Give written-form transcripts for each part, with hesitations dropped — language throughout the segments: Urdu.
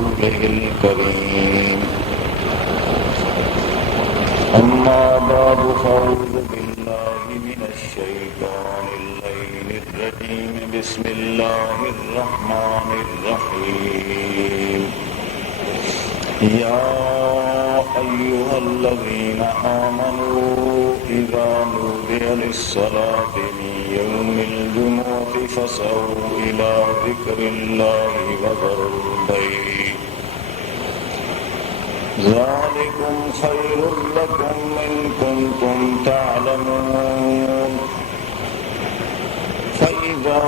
رسوله الكريم أما بعد فأعوذ بالله من الشيطان اللعين الرجيم بسم الله الرحمن الرحيم يا أيها الذين آمنوا إذا نودي للصلاة من يوم الجمعة فاسعوا إلى ذكر الله وذروا البيع ذلكم خير لكم إن كنتم تعلمون فإذا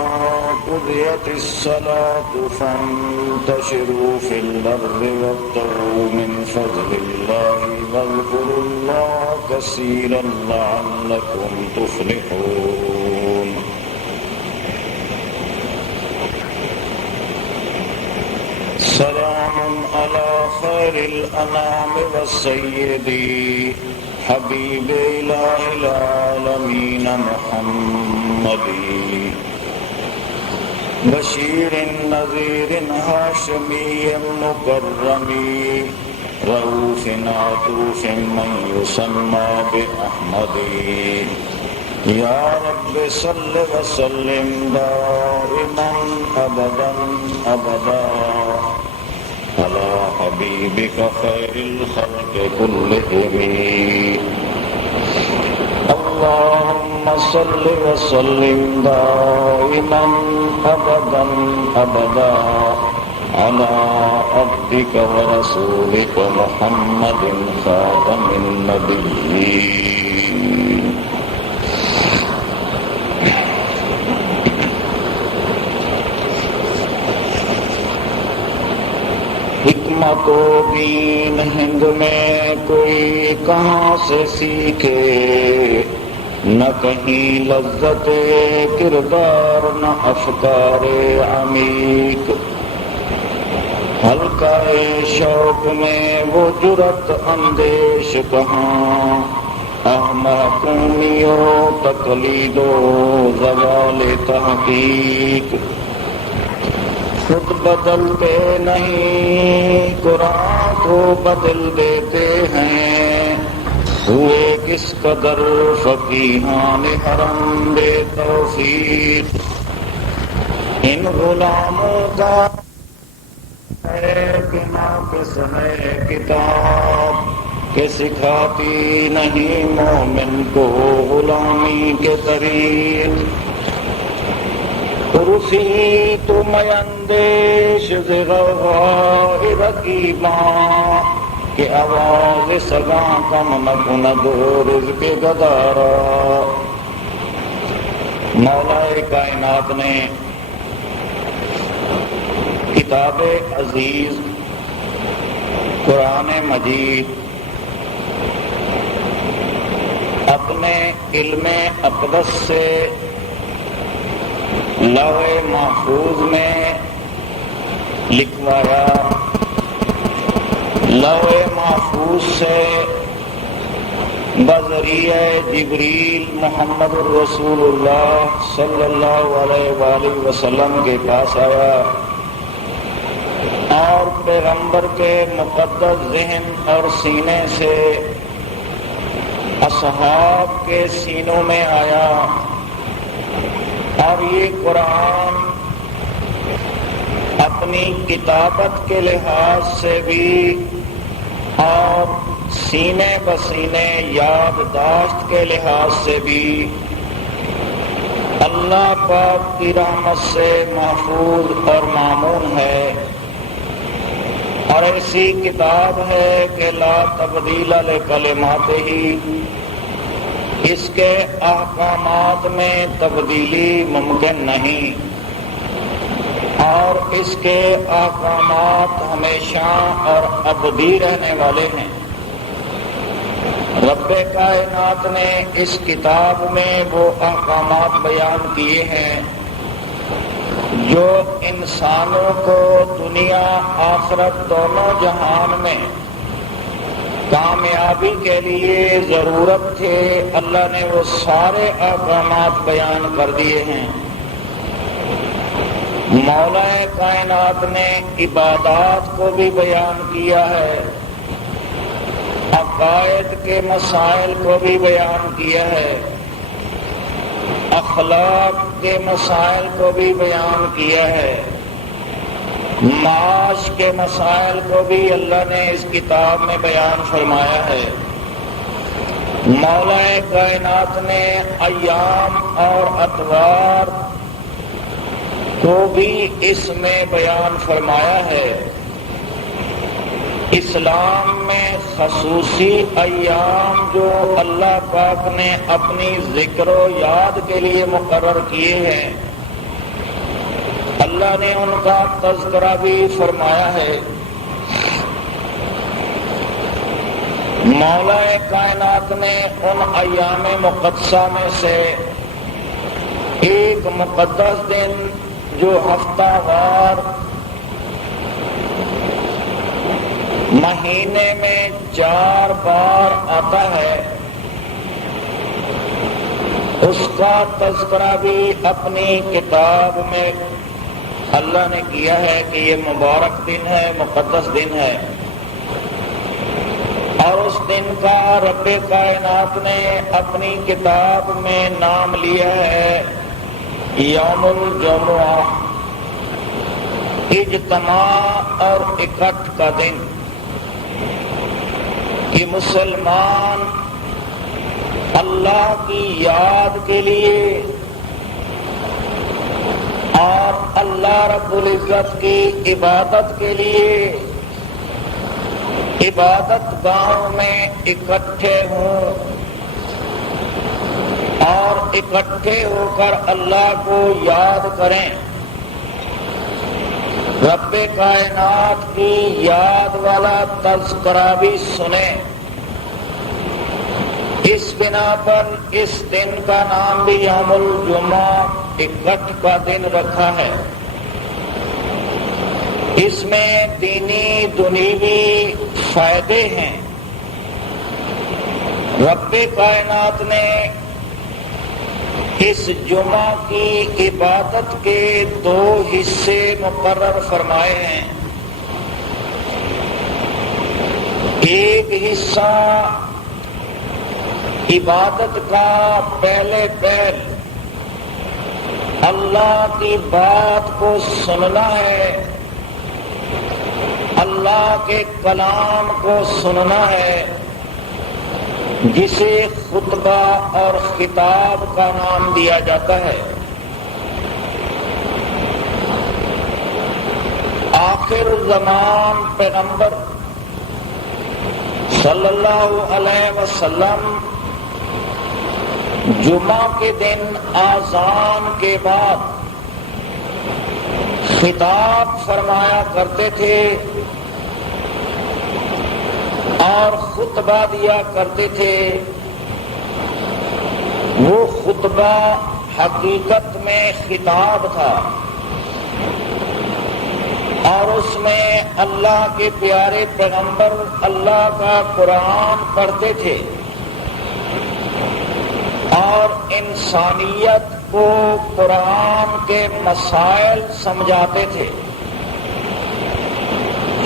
قضيت الصلاة فانتشروا في الأرض وابتغوا من فضل الله واذكروا الله كثيرا لعلكم تفلحون سلام على خير الأنام والسيد حبيب إله العالمين محمد بشير نذير هاشمي مكرم رؤوف عطوف من يسمى بأحمد يا رب صل وسلم دائما أبدا أبدا على حبيبك خير الخلق كلهم اللهم صل وسلم دائما أبدا أبدا على عبدك ورسولك محمد خاتم النبيين حکمت و دین ہند میں کوئی کہاں سے سیکھے نہ کہیں لذت کردار نہ افکار عمیق حلقہ شوق میں وہ جرت اندیش کہاں محکومی و تقلید و زوال تحقیق خود بدلتے نہیں قرآن کو بدل دیتے ہیں ہوئے کس قدر فقیہان حرم بے توفیق ان غلاموں کا ہے کہ ناقص ہے کتاب کہ سکھاتی نہیں مومن کو غلامی کے طریق رسی تو میں اندیش غوغاء رقیباں کہ آواز سگاں کم نہ کند رزق گدارا مولا کائنات نے کتاب عزیز قرآن مجید اپنے علم اقدس سے لوح محفوظ میں لکھوایا لوح محفوظ سے بذریعہ جبریل محمد الرسول اللہ صلی اللہ علیہ وآلہ وسلم کے پاس آیا اور پیغمبر کے مقدس ذہن اور سینے سے اصحاب کے سینوں میں آیا اور یہ قرآن اپنی کتابت کے لحاظ سے بھی اور سینے بسینے یادداشت کے لحاظ سے بھی اللہ پاک کی رحمت سے محفوظ اور مامون ہے اور ایسی کتاب ہے کہ لا تبدیل لکلماتہ اس کے احکامات میں تبدیلی ممکن نہیں اور اس کے احکامات ہمیشہ اور ابدی رہنے والے ہیں رب کائنات نے اس کتاب میں وہ احکامات بیان کیے ہیں جو انسانوں کو دنیا آخرت دونوں جہان میں کامیابی کے لیے ضرورت تھے، اللہ نے وہ سارے احکامات بیان کر دیے ہیں مولا کائنات نے عبادات کو بھی بیان کیا ہے، عقائد کے مسائل کو بھی بیان کیا ہے، اخلاق کے مسائل کو بھی بیان کیا ہے، معاش کے مسائل کو بھی اللہ نے اس کتاب میں بیان فرمایا ہے۔ مولا کائنات نے ایام اور اتوار کو بھی اس میں بیان فرمایا ہے۔ اسلام میں خصوصی ایام جو اللہ پاک نے اپنی ذکر و یاد کے لیے مقرر کیے ہیں، اللہ نے ان کا تذکرہ بھی فرمایا ہے۔ مولا کائنات نے ان ایام مقدسہ میں سے ایک مقدس دن جو ہفتہ وار مہینے میں 4 بار آتا ہے، اس کا تذکرہ بھی اپنی کتاب میں اللہ نے کیا ہے کہ یہ مبارک دن ہے، مقدس دن ہے۔ اور اس دن کا رب کائنات نے اپنی کتاب میں نام لیا ہے یوم الجمعہ، اجتماع اور اکٹھ کا دن، کہ مسلمان اللہ کی یاد کے لیے اور اللہ رب العزت کی عبادت کے لیے عبادت گاہوں میں اکٹھے ہوں اور اکٹھے ہو کر اللہ کو یاد کریں، رب کائنات کی یاد والا تذکرہ بھی سنیں۔ اس بنا پر اس دن کا نام بھی یوم الجمعہ، اکٹھ کا دن رکھا ہے۔ اس میں دینی دنیوی فائدے ہیں۔ رب کائنات نے اس جمعہ کی عبادت کے 2 حصے مقرر فرمائے ہیں۔ ایک حصہ عبادت کا پہلے پہل اللہ کی بات کو سننا ہے، اللہ کے کلام کو سننا ہے، جسے خطبہ اور خطاب کا نام دیا جاتا ہے۔ آخر زمان پیغمبر صلی اللہ علیہ وسلم جمعہ کے دن اذان کے بعد خطاب فرمایا کرتے تھے اور خطبہ دیا کرتے تھے۔ وہ خطبہ حقیقت میں خطاب تھا اور اس میں اللہ کے پیارے پیغمبر اللہ کا قرآن پڑھتے تھے اور انسانیت کو قرآن کے مسائل سمجھاتے تھے۔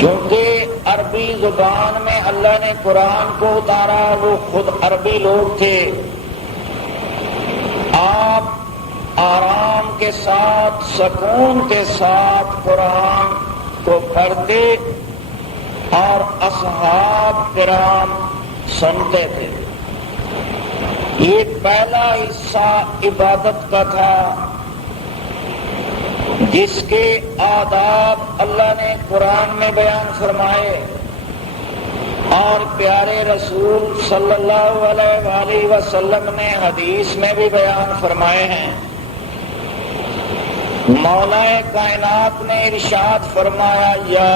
چونکہ عربی زبان میں اللہ نے قرآن کو اتارا، وہ خود عربی لوگ تھے، آپ آرام کے ساتھ سکون کے ساتھ قرآن کو پڑھتے اور اصحاب کرام سنتے تھے۔ یہ پہلا حصہ عبادت کا تھا جس کے آداب اللہ نے قرآن میں بیان فرمائے اور پیارے رسول صلی اللہ علیہ وآلہ وسلم نے حدیث میں بھی بیان فرمائے ہیں۔ مولا کائنات نے ارشاد فرمایا، یا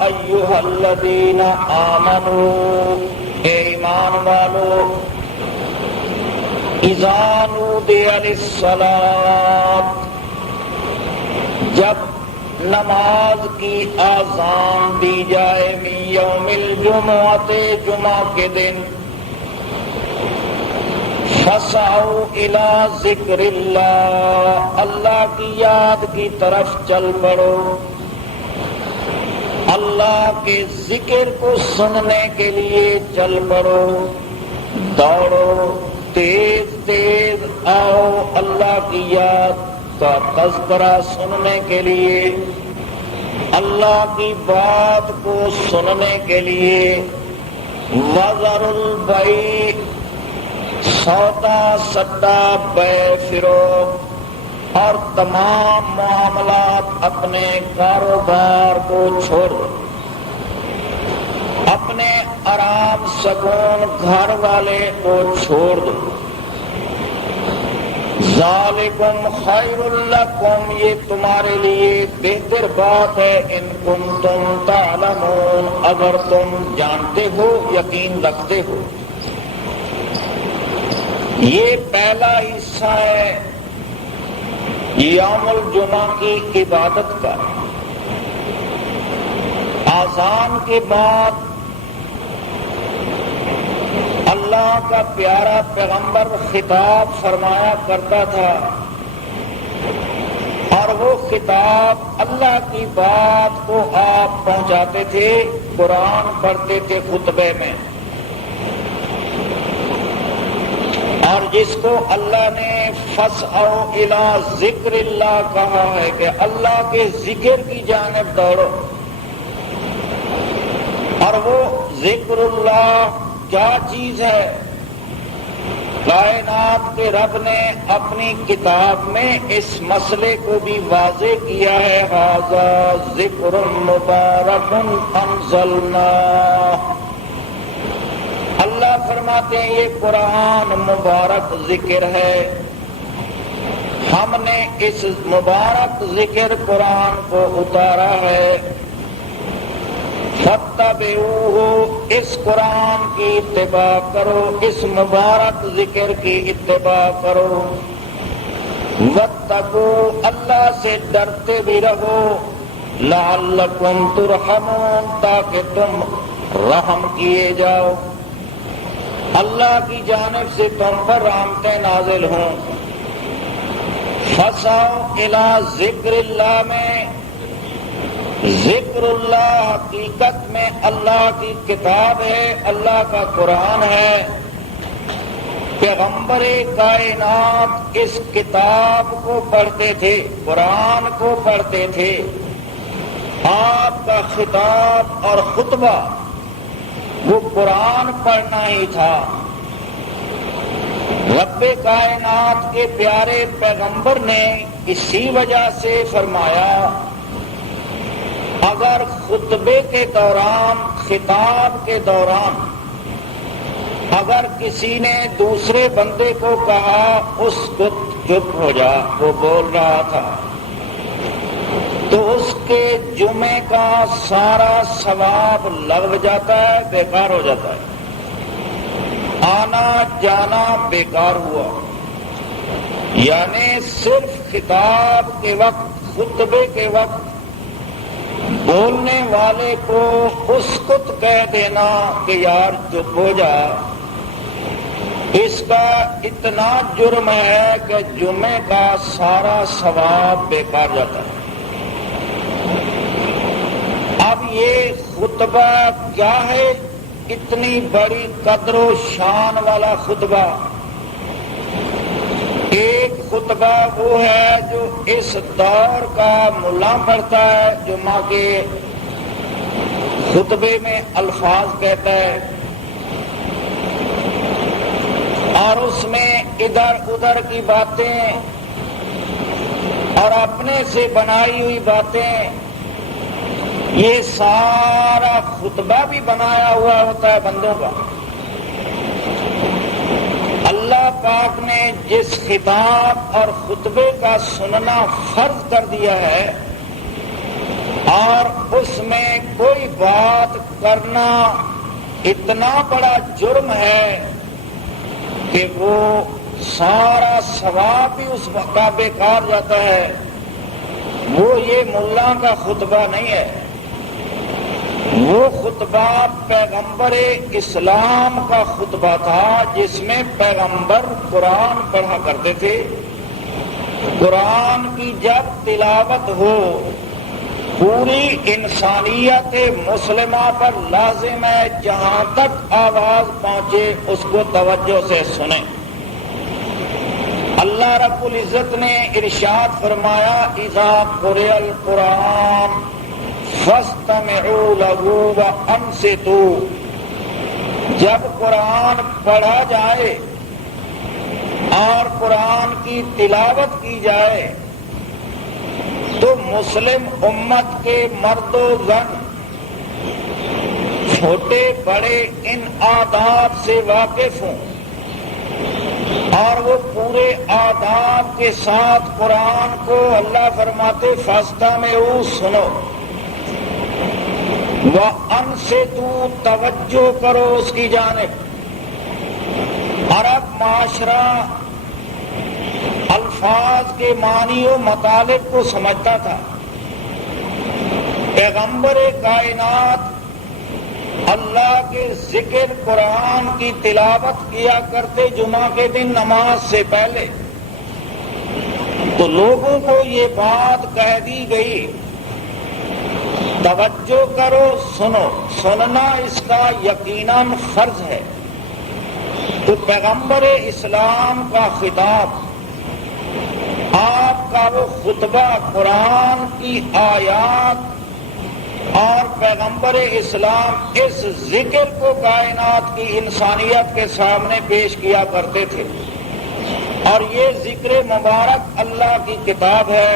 ایھا الذین آمنوا، اے ایمان والو، اذا نودی للصلاۃ، جب نماز کی اذان دی جائے، من یوم الجمعہ، جمعہ کے دن، فَسَعُوا إِلَىٰ ذِكْرِ اللَّهِ، اللہ کی یاد کی طرف چل پڑو، اللہ کے ذکر کو سننے کے لیے چل پڑو، دوڑو، تیز تیز آؤ اللہ کی یاد کا تذکرہ سننے کے لیے، اللہ کی بات کو سننے کے لیے۔ وَذَرُوا الْبَيْعَ، سودا سٹا بے فروخت اور تمام معاملات، اپنے کاروبار کو چھوڑ دو، اپنے آرام سکون گھر والے کو چھوڑ دو۔ ذالکم خیر لکم، یہ تمہارے لیے بہتر بات ہے، ان کنتم تعلمون، اگر تم جانتے ہو، یقین رکھتے ہو۔ یہ پہلا حصہ ہے یوم الجمعہ کی عبادت کا۔ اذان کے بعد اللہ کا پیارا پیغمبر خطاب فرمایا کرتا تھا، اور وہ خطاب اللہ کی بات کو آپ پہنچاتے تھے، قرآن پڑھتے تھے خطبے میں۔ اور جس کو اللہ نے فَاسْعَوْا إِلَىٰ ذِكْرِ اللَّهِ کہا ہے کہ اللہ کے ذکر کی جانب دوڑو، اور وہ ذکر اللہ کیا چیز ہے؟ کائنات کے رب نے اپنی کتاب میں اس مسئلے کو بھی واضح کیا ہے، ھذا ذکر مبارک انزلناہ۔ اللہ فرماتے ہیں یہ قرآن مبارک ذکر ہے، ہم نے اس مبارک ذکر قرآن کو اتارا ہے۔ فَاتَّبِعُوهُ، اس قرآن کی اتباع کرو، اس مبارک ذکر کی اتباع کرو۔ وَاتَّقُوا، اللہ سے ڈرتے بھی رہو، لَعَلَّكُمْ تُرْحَمُونَ، تاکہ تم رحم کیے جاؤ، اللہ کی جانب سے تم پر رحمتیں نازل ہوں۔ فَاسْعَوْا إِلَىٰ ذِكْرِ اللَّهِ میں ذکر اللہ حقیقت میں اللہ کی کتاب ہے، اللہ کا قرآن ہے۔ پیغمبر کائنات اس کتاب کو پڑھتے تھے، قرآن کو پڑھتے تھے۔ آپ کا خطاب اور خطبہ وہ قرآن پڑھنا ہی تھا۔ رب کائنات کے پیارے پیغمبر نے اسی وجہ سے فرمایا، اگر خطبے کے دوران، خطاب کے دوران اگر کسی نے دوسرے بندے کو کہا اس کو چپ ہو جا، وہ بول رہا تھا، تو اس کے جمعے کا سارا ثواب لغو جاتا ہے، بیکار ہو جاتا ہے، آنا جانا بیکار ہوا۔ یعنی صرف خطاب کے وقت، خطبے کے وقت بولنے والے کو اسکت کہہ دینا کہ یار چپ ہو جا، اس کا اتنا جرم ہے کہ جمعے کا سارا ثواب بیکار جاتا ہے۔ اب یہ خطبہ کیا ہے؟ اتنی بڑی قدر و شان والا خطبہ۔ ایک خطبہ وہ ہے جو اس دور کا ملا پڑھتا ہے، جمعہ کے خطبے میں الفاظ کہتا ہے، اور اس میں ادھر ادھر کی باتیں اور اپنے سے بنائی ہوئی باتیں، یہ سارا خطبہ بھی بنایا ہوا ہوتا ہے بندوں کا۔ اللہ پاک نے جس خطاب اور خطبے کا سننا فرض کر دیا ہے، اور اس میں کوئی بات کرنا اتنا بڑا جرم ہے کہ وہ سارا ثواب بھی اس کا بیکار جاتا ہے، وہ یہ ملا کا خطبہ نہیں ہے۔ وہ خطبہ پیغمبر اسلام کا خطبہ تھا جس میں پیغمبر قرآن پڑھا کرتے تھے۔ قرآن کی جب تلاوت ہو پوری انسانیت مسلمہ پر لازم ہے جہاں تک آواز پہنچے اس کو توجہ سے سنیں۔ اللہ رب العزت نے ارشاد فرمایا اذا قرئ القرآن فاستمعوا له وانصتوا، جب قرآن پڑھا جائے اور قرآن کی تلاوت کی جائے تو مسلم امت کے مرد و زن چھوٹے بڑے ان آداب سے واقف ہوں اور وہ پورے آداب کے ساتھ قرآن کو اللہ فرماتے فاستمعوا سنو، وانصتوا توجہ کرو اس کی جانب۔ عرب معاشرہ الفاظ کے معنی و مطالب کو سمجھتا تھا۔ پیغمبر کائنات اللہ کے ذکر قرآن کی تلاوت کیا کرتے جمعہ کے دن نماز سے پہلے، تو لوگوں کو یہ بات کہہ دی گئی توجہ کرو سنو، سننا اس کا یقیناً فرض ہے۔ تو پیغمبر اسلام کا خطاب، آپ کا وہ خطبہ قرآن کی آیات اور پیغمبر اسلام اس ذکر کو کائنات کی انسانیت کے سامنے پیش کیا کرتے تھے، اور یہ ذکر مبارک اللہ کی کتاب ہے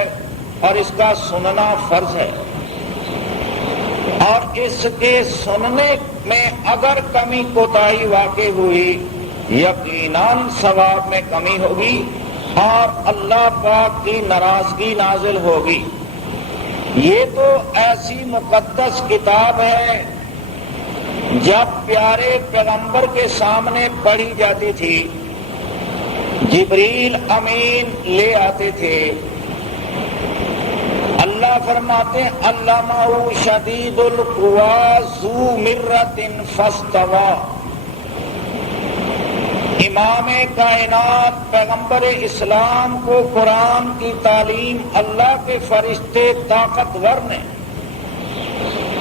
اور اس کا سننا فرض ہے، اور اس کے سننے میں اگر کمی کوتاہی واقع ہوئی یقیناً ثواب میں کمی ہوگی اور اللہ پاک کی ناراضگی نازل ہوگی۔ یہ تو ایسی مقدس کتاب ہے جب پیارے پیغمبر کے سامنے پڑھی جاتی تھی جبریل امین لے آتے تھے۔ اللہ فرماتے ہیں علمہ شدید القویٰ ذو مرۃ فاستویٰ، امام کائنات پیغمبر اسلام کو قرآن کی تعلیم اللہ کے فرشتے طاقتور نے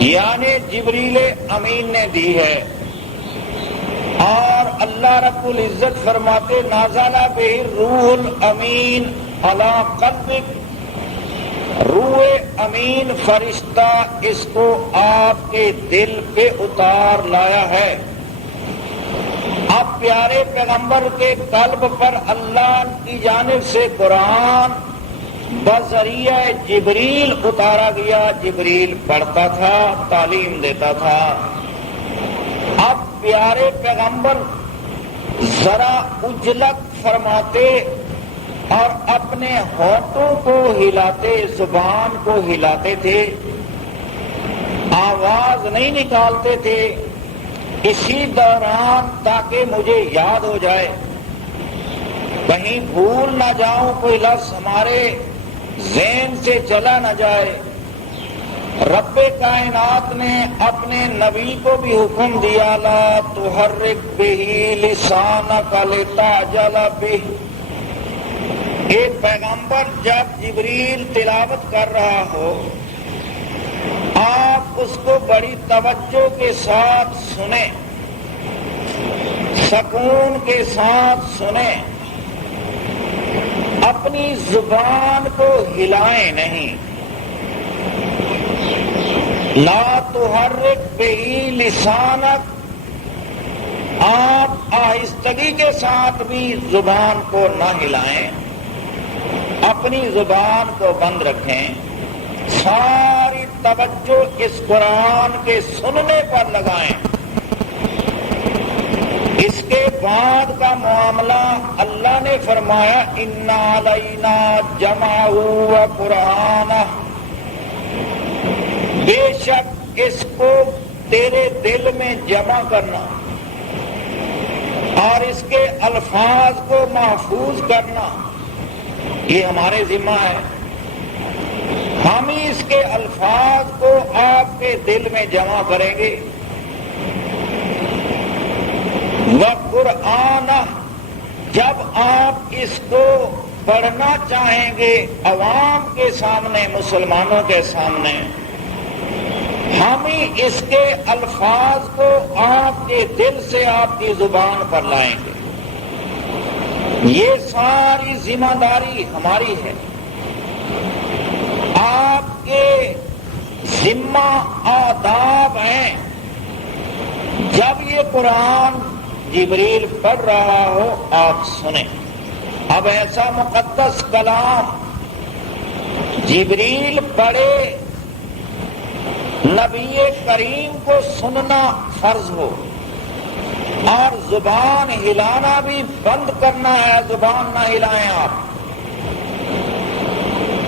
یعنی جبریل امین نے دی ہے، اور اللہ رب العزت فرماتے نازل بہ الروح الامین علی قلبک، روح امین فرشتہ اس کو آپ کے دل پہ اتار لایا ہے۔ اب پیارے پیغمبر کے قلب پر اللہ کی جانب سے قرآن بذریعہ جبریل اتارا گیا، جبریل پڑھتا تھا، تعلیم دیتا تھا۔ اب پیارے پیغمبر ذرا اجلت فرماتے اور اپنے ہونٹوں کو ہلاتے، زبان کو ہلاتے تھے، آواز نہیں نکالتے تھے، اسی دوران تاکہ مجھے یاد ہو جائے، کہیں بھول نہ جاؤں، کوئی لفظ ہمارے ذہن سے چلا نہ جائے۔ رب کائنات نے اپنے نبی کو بھی حکم دیا لا تحرک بہ لسانک لتعجل بہ، ایک پیغمبر جب جبریل تلاوت کر رہا ہو آپ اس کو بڑی توجہ کے ساتھ سنیں، سکون کے ساتھ سنیں، اپنی زبان کو ہلائیں نہیں۔ لا تحرک بہ لسانک، آپ آہستگی کے ساتھ بھی زبان کو نہ ہلائیں، اپنی زبان کو بند رکھیں، ساری توجہ اس قرآن کے سننے پر لگائیں۔ اس کے بعد کا معاملہ اللہ نے فرمایا اِنَّ عَلَيْنَا جَمْعَهُ وَقُرْآنَهُ، بے شک اس کو تیرے دل میں جمع کرنا اور اس کے الفاظ کو محفوظ کرنا یہ ہمارے ذمہ ہے۔ ہم ہی اس کے الفاظ کو آپ کے دل میں جمع کریں گے۔ وَقُرْآنَ، جب آپ اس کو پڑھنا چاہیں گے عوام کے سامنے، مسلمانوں کے سامنے، ہم ہی اس کے الفاظ کو آپ کے دل سے آپ کی زبان پر لائیں گے۔ یہ ساری ذمہ داری ہماری ہے۔ آپ کے ذمہ آداب ہیں، جب یہ قرآن جبریل پڑھ رہا ہو آپ سنیں۔ اب ایسا مقدس کلام جبریل پڑھے، نبی کریم کو سننا فرض ہو، اور زبان ہلانا بھی بند کرنا ہے، زبان نہ ہلائیں آپ۔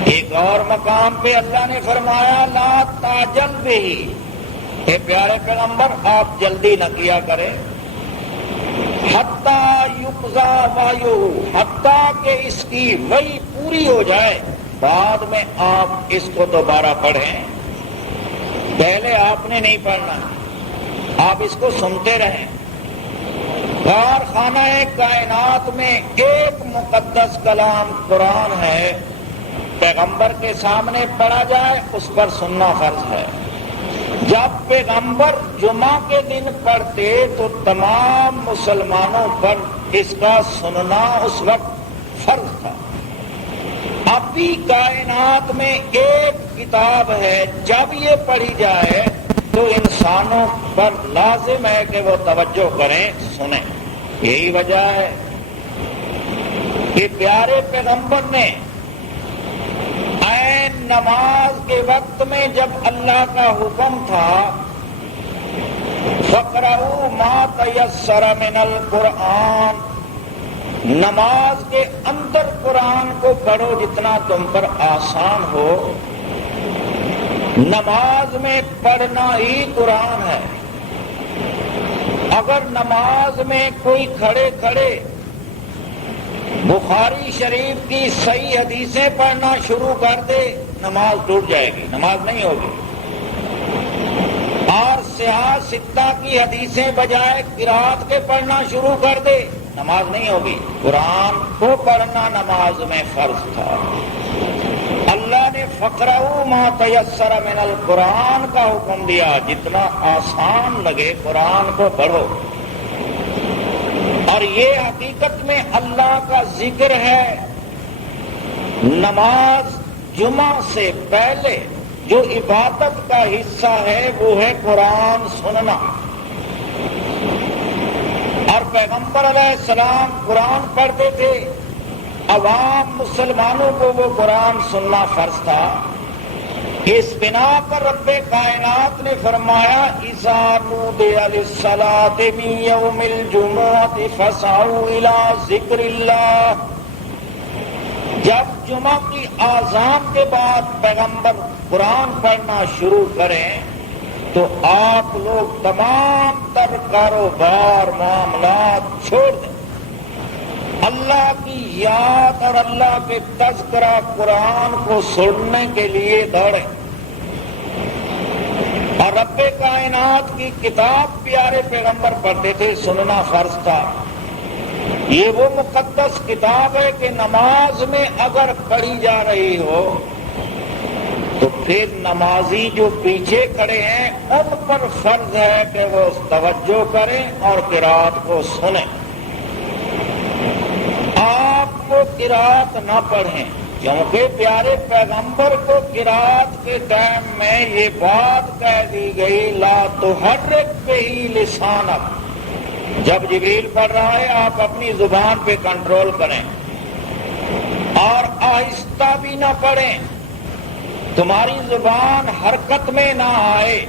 ایک اور مقام پہ اللہ نے فرمایا لا تعجل بہ، اے پیارے پیغمبر آپ جلدی نہ کیا کریں، حتیٰ یقضی وحیہ، حتیٰ کہ اس کی وحی پوری ہو جائے، بعد میں آپ اس کو دوبارہ پڑھیں، پہلے آپ نے نہیں پڑھنا، آپ اس کو سنتے رہیں۔ کارخانہ کائنات میں ایک مقدس کلام قرآن ہے، پیغمبر کے سامنے پڑھا جائے اس پر سننا فرض ہے۔ جب پیغمبر جمعہ کے دن پڑھتے تو تمام مسلمانوں پر اس کا سننا اس وقت فرض تھا۔ اب بھی کائنات میں ایک کتاب ہے، جب یہ پڑھی جائے تو انسانوں پر لازم ہے کہ وہ توجہ کریں، سنیں۔ یہی وجہ ہے کہ پیارے پیغمبر نے عین نماز کے وقت میں جب اللہ کا حکم تھا فَاقْرَؤُوا مَا تَيَسَّرَ مِنَ الْقُرْآنِ، نماز کے اندر قرآن کو پڑھو جتنا تم پر آسان ہو۔ نماز میں پڑھنا ہی قرآن ہے۔ اگر نماز میں کوئی کھڑے کھڑے بخاری شریف کی صحیح حدیثیں پڑھنا شروع کر دے، نماز ٹوٹ جائے گی، نماز نہیں ہوگی۔ اور صحاح ستہ کی حدیثیں بجائے قرات کے پڑھنا شروع کر دے، نماز نہیں ہوگی۔ قرآن کو پڑھنا نماز میں فرض تھا۔ اللہ نے فَاقْرَؤُوا مَا تَيَسَّرَ مِنَ الْقُرْآنِ کا حکم دیا، جتنا آسان لگے قرآن کو پڑھو۔ اور یہ حقیقت میں اللہ کا ذکر ہے۔ نماز جمعہ سے پہلے جو عبادت کا حصہ ہے وہ ہے قرآن سننا، اور پیغمبر علیہ السلام قرآن پڑھتے تھے، عوام مسلمانوں کو وہ قرآن سننا فرض تھا۔ اس بنا پر رب کائنات نے فرمایا اذا نودی للصلاۃ من یوم الجمعۃ فاسعوا الی ذکر اللہ، جب جمعہ کی اذان کے بعد پیغمبر قرآن پڑھنا شروع کریں تو آپ لوگ تمام تر کاروبار معاملات چھوڑ دیں، اللہ کی یاد اور اللہ کے تذکرہ قرآن کو سننے کے لیے دوڑیں۔ اور رب کائنات کی کتاب پیارے پیغمبر پڑھتے تھے، سننا فرض تھا۔ یہ وہ مقدس کتاب ہے کہ نماز میں اگر پڑھی جا رہی ہو تو پھر نمازی جو پیچھے کھڑے ہیں ان پر فرض ہے کہ وہ توجہ کریں اور قرات کو سنیں۔ آپ کو قرات نہ پڑھیں، کیونکہ پیارے پیغمبر کو قرات کے ٹائم میں یہ بات کہہ دی گئی لا تحرک بہ لسانک، جب جبریل پڑھ رہا ہے آپ اپنی زبان پہ کنٹرول کریں اور آہستہ بھی نہ پڑھیں، تمہاری زبان حرکت میں نہ آئے۔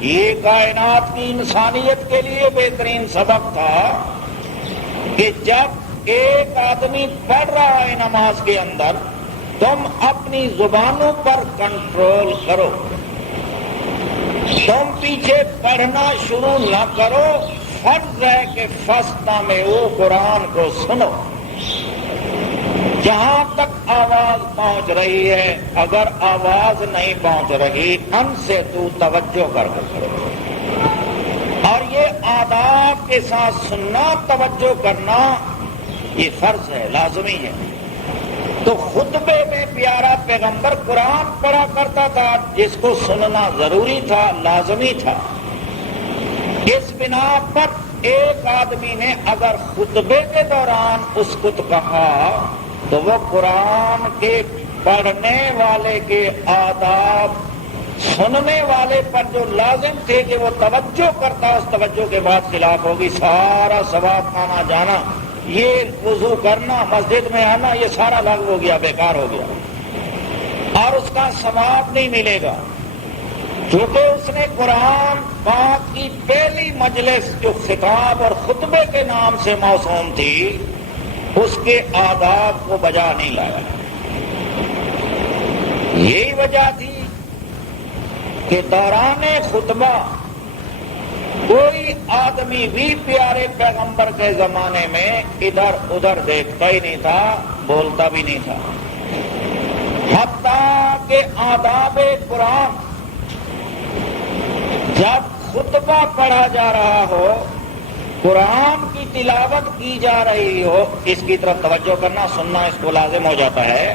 یہ کائنات کی انسانیت کے لیے بہترین سبق تھا کہ جب ایک آدمی پڑھ رہا ہے نماز کے اندر، تم اپنی زبانوں پر کنٹرول کرو، تم پیچھے پڑھنا شروع نہ کرو۔ فرض ہے کہ فاستمعوا قرآن کو سنو۔ جہاں تک آواز پہنچ رہی ہے، اگر آواز نہیں پہنچ رہی ان سے تو توجہ کر کے کرو، اور یہ آداب کے ساتھ سننا، توجہ کرنا یہ فرض ہے، لازمی ہے۔ تو خطبے میں پیارا پیغمبر قرآن پڑھا کرتا تھا، جس کو سننا ضروری تھا، لازمی تھا۔ اس بنا پر ایک آدمی نے اگر خطبے کے دوران اس کو کہا تو وہ قرآن کے پڑھنے والے کے آداب سننے والے پر جو لازم تھے کہ وہ توجہ کرتا، اس توجہ کے بعد خلاف ہوگی، سارا ثواب آنا جانا، یہ وضو کرنا، مسجد میں آنا، یہ سارا لغو ہو گیا، بیکار ہو گیا، اور اس کا ثواب نہیں ملے گا، کیونکہ اس نے قرآن پاک کی پہلی مجلس جو خطاب اور خطبے کے نام سے موسوم تھی، اس کے آداب کو بجا نہیں لایا۔ یہی وجہ تھی کہ دوران خطبہ کوئی آدمی بھی پیارے پیغمبر کے زمانے میں ادھر ادھر دیکھتا ہی نہیں تھا، بولتا بھی نہیں تھا، حتیٰ کہ آداب قرآن جب خطبہ پڑھا جا رہا ہو، قرآن کی تلاوت کی جا رہی ہو، اس کی طرف توجہ کرنا، سننا اس کو لازم ہو جاتا ہے۔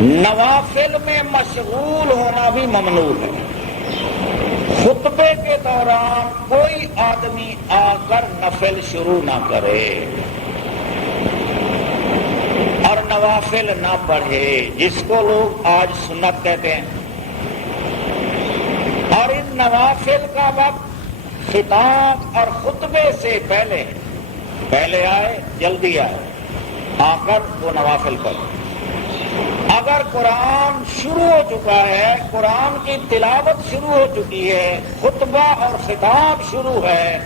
نوافل میں مشغول ہونا بھی ممنوع ہے۔ خطبے کے دوران کوئی آدمی آ کر نفل شروع نہ کرے اور نوافل نہ پڑھے، جس کو لوگ آج سنت کہتے ہیں، اور ان نوافل کا وقت خطاب اور خطبے سے پہلے آئے، جلدی آئے، آ کر وہ نوافل پڑھے۔ اگر قرآن شروع ہو چکا ہے، قرآن کی تلاوت شروع ہو چکی ہے، خطبہ اور خطاب شروع ہے،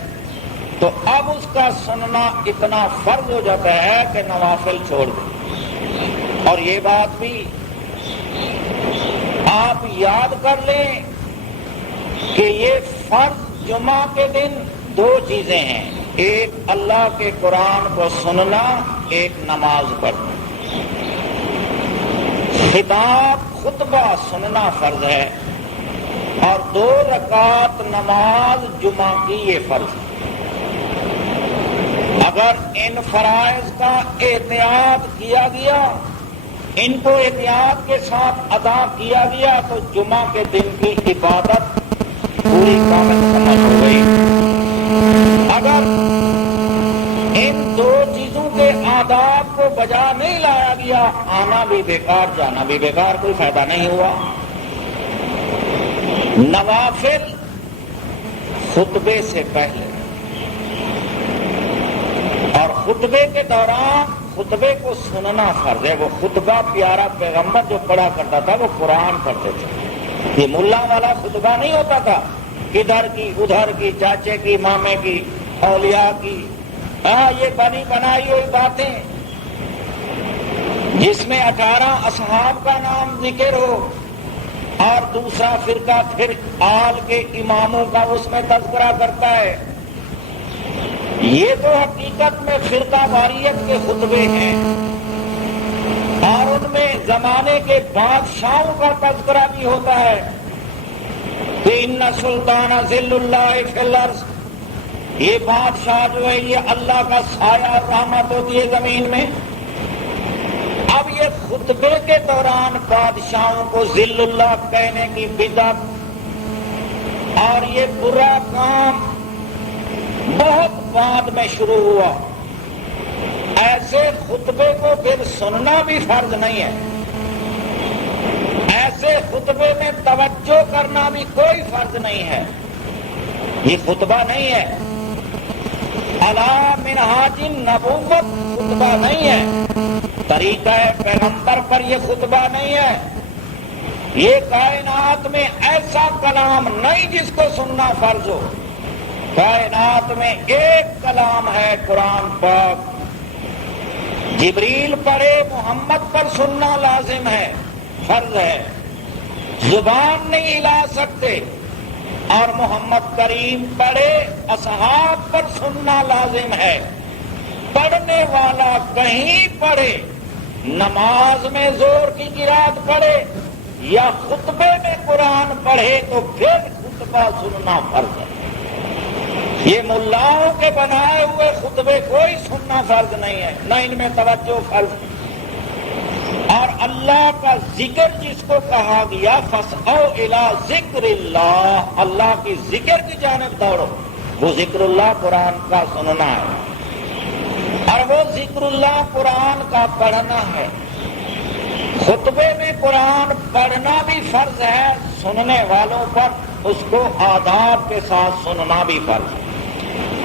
تو اب اس کا سننا اتنا فرض ہو جاتا ہے کہ نوافل چھوڑ دیں۔ اور یہ بات بھی آپ یاد کر لیں کہ یہ فرض جمعہ کے دن دو چیزیں ہیں، ایک اللہ کے قرآن کو سننا، ایک نماز پڑھنا۔ خطاب خطبہ سننا فرض ہے، اور 2 رکعت نماز جمعہ کی یہ فرض ہے۔ اگر ان فرائض کا احتیاط کیا گیا، ان کو احتیاط کے ساتھ ادا کیا گیا، تو جمعہ کے دن کی عبادت پوری کامل مکمل ہو گئی۔ اگر ان 2 چیزوں کے آداب کو بجا نہیں لایا گیا، آنا بھی بیکار، جانا بھی بیکار، کوئی فائدہ نہیں ہوا۔ نوافل خطبے سے پہلے اور خطبے کے دوران خطبے کو سننا فرض ہے۔ وہ خطبہ پیارا پیغمبر جو پڑھا کرتا تھا وہ قرآن پڑھتے تھے، یہ ملا والا خطبہ نہیں ہوتا تھا، ادھر کی ادھر کی، چاچے کی، مامے کی، اولیاء کی، یہ بنی بنائی ہوئی باتیں جس میں 18 اصحاب کا نام ذکر ہو، اور دوسرا فرقہ پھر آل کے اماموں کا اس میں تذکرہ کرتا ہے۔ یہ تو حقیقت میں فرقہ واریت کے خطبے ہیں، اور ان میں زمانے کے بادشاہوں کا تذکرہ بھی ہوتا ہے کہ ان سلطان ذل اللہ فی الارض، یہ بادشاہ جو ہے یہ اللہ کا سایہ اور رحمت ہوتی ہے زمین میں۔ اب یہ خطبے کے دوران بادشاہوں کو ذل اللہ کہنے کی بدعت اور یہ برا کام بہت بعد میں شروع ہوا۔ ایسے خطبے کو پھر سننا بھی فرض نہیں ہے، ایسے خطبے میں توجہ کرنا بھی کوئی فرض نہیں ہے، یہ خطبہ نہیں ہے، علی منہاج النبوت خطبہ نہیں ہے، طریقہ پیغمبر پر یہ خطبہ نہیں ہے، یہ کائنات میں ایسا کلام نہیں جس کو سننا فرض ہو۔ کائنات میں ایک کلام ہے قرآن پاک، جبریل پڑھے محمد پر سننا لازم ہے، فرض ہے، زبان نہیں ہلا سکتے، اور محمد کریم پڑھے اصحاب پر سننا لازم ہے۔ پڑھنے والا کہیں پڑھے نماز میں زور کی قرات پڑھے یا خطبے میں قرآن پڑھے تو پھر خطبہ سننا فرض ہے۔ یہ ملاؤں کے بنائے ہوئے خطبے کوئی سننا فرض نہیں ہے، نہ ان میں توجہ فرض ہے۔ اور اللہ کا ذکر جس کو کہا گیا فاسعوا الی ذکر اللہ، اللہ کی ذکر کی جانب دوڑو، وہ ذکر اللہ قرآن کا سننا ہے، اور وہ ذکر اللہ قرآن کا پڑھنا ہے۔ خطبے میں قرآن پڑھنا بھی فرض ہے، سننے والوں پر اس کو آداب کے ساتھ سننا بھی فرض ہے۔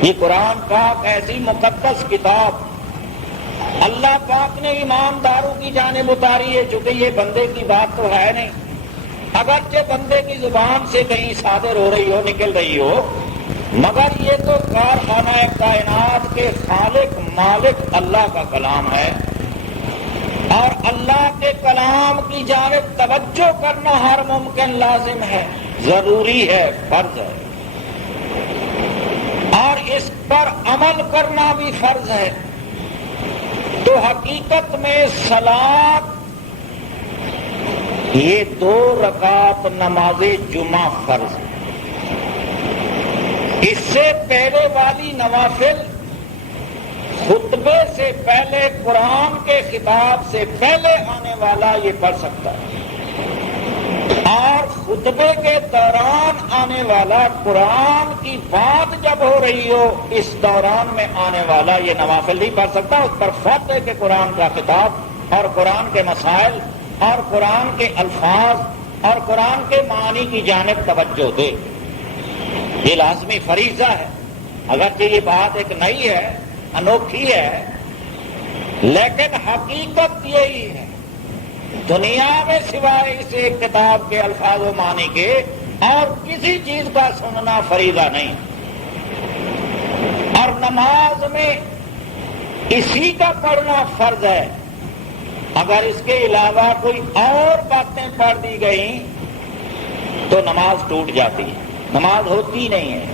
یہ قرآن پاک ایسی مقدس کتاب اللہ پاک نے ایمانداروں کی جانب اتاری ہے، چونکہ یہ بندے کی بات تو ہے نہیں، اگرچہ بندے کی زبان سے کہیں صادر ہو رہی ہو، نکل رہی ہو، مگر یہ تو کارخانہ کائنات کے خالق مالک اللہ کا کلام ہے، اور اللہ کے کلام کی جانب توجہ کرنا ہر ممکن لازم ہے، ضروری ہے، فرض ہے، اور اس پر عمل کرنا بھی فرض ہے۔ تو حقیقت میں صلاۃ یہ 2 رکعت نماز جمعہ فرض ہے۔ اس سے پہلے والی نوافل خطبے سے پہلے قرآن کے خطاب سے پہلے آنے والا یہ پڑھ سکتا ہے، اور خطبے کے دوران آنے والا قرآن کی بات جب ہو رہی ہو اس دوران میں آنے والا یہ نوافل نہیں پڑھ سکتا۔ اس پر فرض ہے کہ قرآن کا خطاب اور قرآن کے مسائل اور قرآن کے الفاظ اور قرآن کے معنی کی جانب توجہ دے، یہ لازمی فریضہ ہے۔ اگرچہ یہ بات ایک نئی ہے، انوکھی ہے، لیکن حقیقت یہی ہے، دنیا میں سوائے اس ایک کتاب کے الفاظ و معنی کے اور کسی چیز کا سننا فریضہ نہیں، اور نماز میں اسی کا پڑھنا فرض ہے۔ اگر اس کے علاوہ کوئی اور باتیں پڑھ دی گئیں تو نماز ٹوٹ جاتی ہے، نماز ہوتی نہیں ہے۔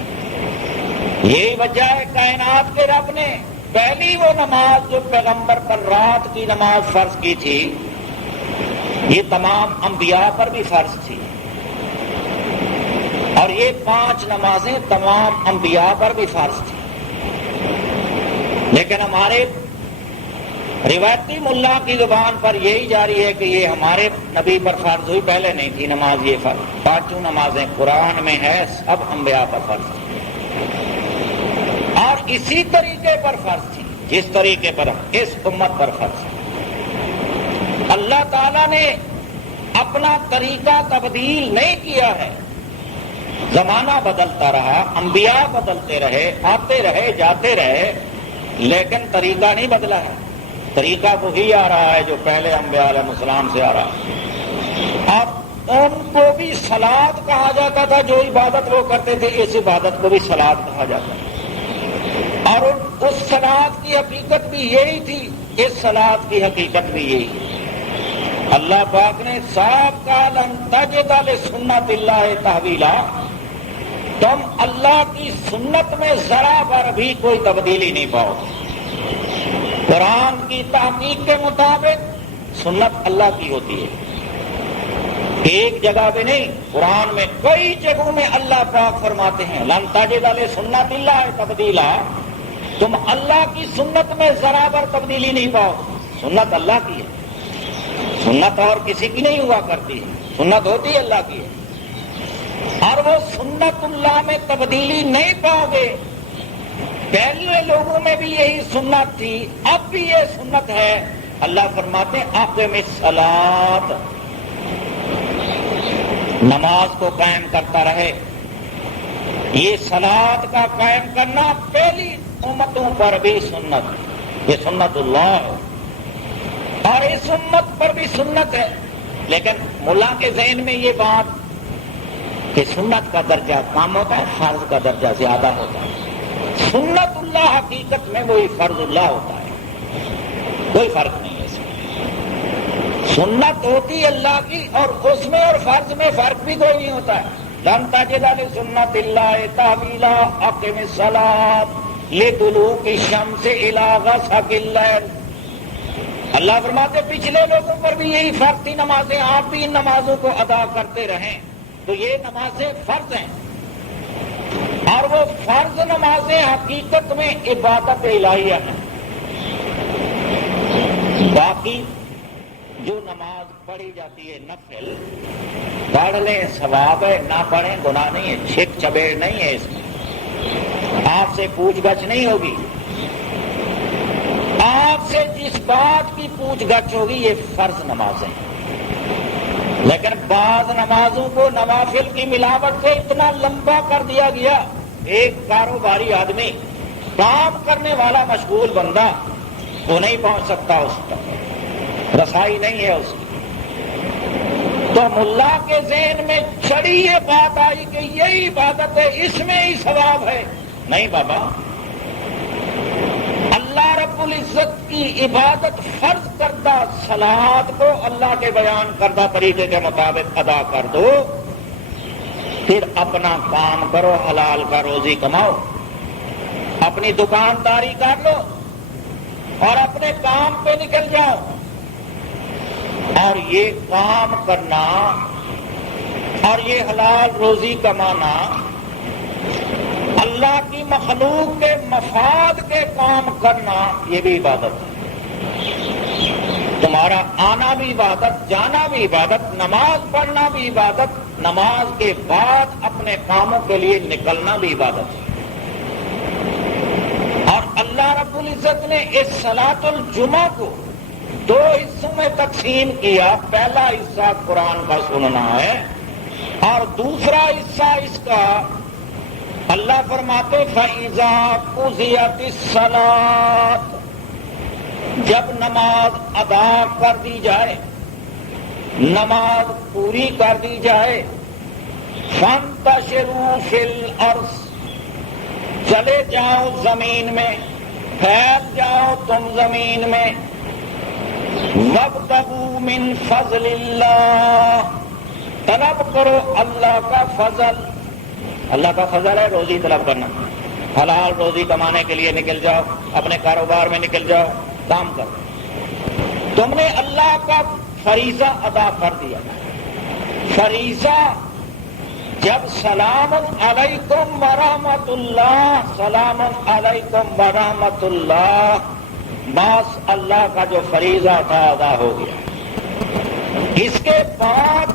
یہی وجہ ہے کائنات کے رب نے پہلی وہ نماز جو پیغمبر پر رات کی نماز فرض کی تھی، یہ تمام انبیاء پر بھی فرض تھی، اور یہ 5 نمازیں تمام انبیاء پر بھی فرض تھی، لیکن ہمارے روایتی ملا کی زبان پر یہی جاری ہے کہ یہ ہمارے نبی پر فرض ہوئی، پہلے نہیں تھی نماز یہ فرض۔ 5 نمازیں قرآن میں ہے، سب انبیاء پر فرض تھی، اور اسی طریقے پر فرض تھی جس طریقے پر اس امت پر فرض تھی۔ اللہ تعالیٰ نے اپنا طریقہ تبدیل نہیں کیا ہے، زمانہ بدلتا رہا، انبیاء بدلتے رہے، آتے رہے، جاتے رہے، لیکن طریقہ نہیں بدلا ہے، طریقہ وہی آ رہا ہے جو پہلے انبیاء علیہ السلام سے آ رہا ہے۔ اب ان کو بھی صلاۃ کہا جاتا تھا، جو عبادت وہ کرتے تھے، اس عبادت کو بھی صلاۃ کہا جاتا ہے، اور اس صلاۃ کی حقیقت بھی یہی تھی، اس صلاۃ کی حقیقت بھی یہی ہے۔ اللہ پاک نے صاف کہا لن تجد لسنت اللہ تحویلا، تم اللہ کی سنت میں ذرا بر بھی کوئی تبدیلی نہیں پاؤ گے۔ قرآن کی تحقیق کے مطابق سنت اللہ کی ہوتی ہے، ایک جگہ پہ نہیں، قرآن میں کئی جگہوں میں اللہ پاک فرماتے ہیں لن تجد لسنت اللہ تبدیلا، تم اللہ کی سنت میں ذرا بر تبدیلی نہیں پاؤ، سنت اللہ کی ہے، سنت اور کسی کی نہیں ہوا کرتی ہے، سنت ہوتی اللہ کی ہے، اور وہ سنت اللہ میں تبدیلی نہیں پاؤ گے۔ پہلے لوگوں میں بھی یہی سنت تھی، اب بھی یہ سنت ہے۔ اللہ فرماتے ہیں اقم الصلاۃ، نماز کو قائم کرتا رہے۔ یہ صلاۃ کا قائم کرنا پہلی امتوں پر بھی سنت، یہ سنت اللہ ہے، اور اس امت پر بھی سنت ہے، لیکن ملا کے ذہن میں یہ بات کہ سنت کا درجہ کم ہوتا ہے، فرض کا درجہ زیادہ ہوتا ہے۔ سنت اللہ حقیقت میں وہی فرض اللہ ہوتا ہے، کوئی فرق نہیں ہے اس میں۔ سنت ہوتی اللہ کی، اور اس میں اور فرض میں فرق بھی کوئی نہیں ہوتا ہے۔ لن تجد لسنت اللہ تحویلا اقم الصلاۃ لطلوع الشمس الی غسق اللیل، اللہ فرماتے پچھلے لوگوں پر بھی یہی فرض تھی نمازیں، آپ بھی ان نمازوں کو ادا کرتے رہیں، تو یہ نمازیں فرض ہیں، اور وہ فرض نمازیں حقیقت میں عبادت الہیہ ہیں۔ باقی جو نماز پڑھی جاتی ہے نفل، پڑھ لیں ثواب ہے، نہ پڑھیں گناہ نہیں ہے، چھک چبیڑ نہیں ہے، اس میں آپ سے پوچھ گچھ نہیں ہوگی۔ آپ سے جس بات کی پوچھ گچھ ہوگی یہ فرض نمازیں ہیں، لیکن بعض نمازوں کو نوافل کی ملاوٹ سے اتنا لمبا کر دیا گیا، ایک کاروباری آدمی، کام کرنے والا مشغول بندہ، وہ نہیں پہنچ سکتا، اس تک رسائی نہیں ہے اس کی، تو ملا کے ذہن میں چڑی یہ بات آئی کہ یہی عبادت ہے، اس میں ہی ثواب ہے۔ نہیں بابا، اللہ رب العزت کی عبادت فرض کردہ صلوات کو اللہ کے بیان کردہ طریقے کے مطابق ادا کر دو، پھر اپنا کام کرو، حلال کا روزی کماؤ، اپنی دکانداری کر لو اور اپنے کام پہ نکل جاؤ۔ اور یہ کام کرنا اور یہ حلال روزی کمانا اللہ کی مخلوق کے مفاد کے کام کرنا، یہ بھی عبادت ہے۔ تمہارا آنا بھی عبادت، جانا بھی عبادت، نماز پڑھنا بھی عبادت، نماز کے بعد اپنے کاموں کے لیے نکلنا بھی عبادت ہے۔ اور اللہ رب العزت نے اس صلاۃ الجمعہ کو دو حصوں میں تقسیم کیا، پہلا حصہ قرآن کا سننا ہے اور دوسرا حصہ اس کا اللہ فرماتے فَإِذَا قُضِيَتِ الصَّلَاةُ، جب نماز ادا کر دی جائے، نماز پوری کر دی جائے، فَانتَشِرُوا فِي الْأَرْضِ، چلے جاؤ زمین میں، پھیل جاؤ تم زمین میں، وَابْتَغُوا مِنْ فَضْلِ اللَّهِ، طلب کرو اللہ کا فضل۔ اللہ کا فضل ہے روزی طلب کرنا، حلال روزی کمانے کے لیے نکل جاؤ، اپنے کاروبار میں نکل جاؤ، کام کرو۔ تم نے اللہ کا فریضہ ادا کر دیا۔ فریضہ جب سلام علیکم ورحمۃ اللہ، سلام علیکم ورحمۃ اللہ، بس اللہ کا جو فریضہ تھا ادا ہو گیا۔ اس کے بعد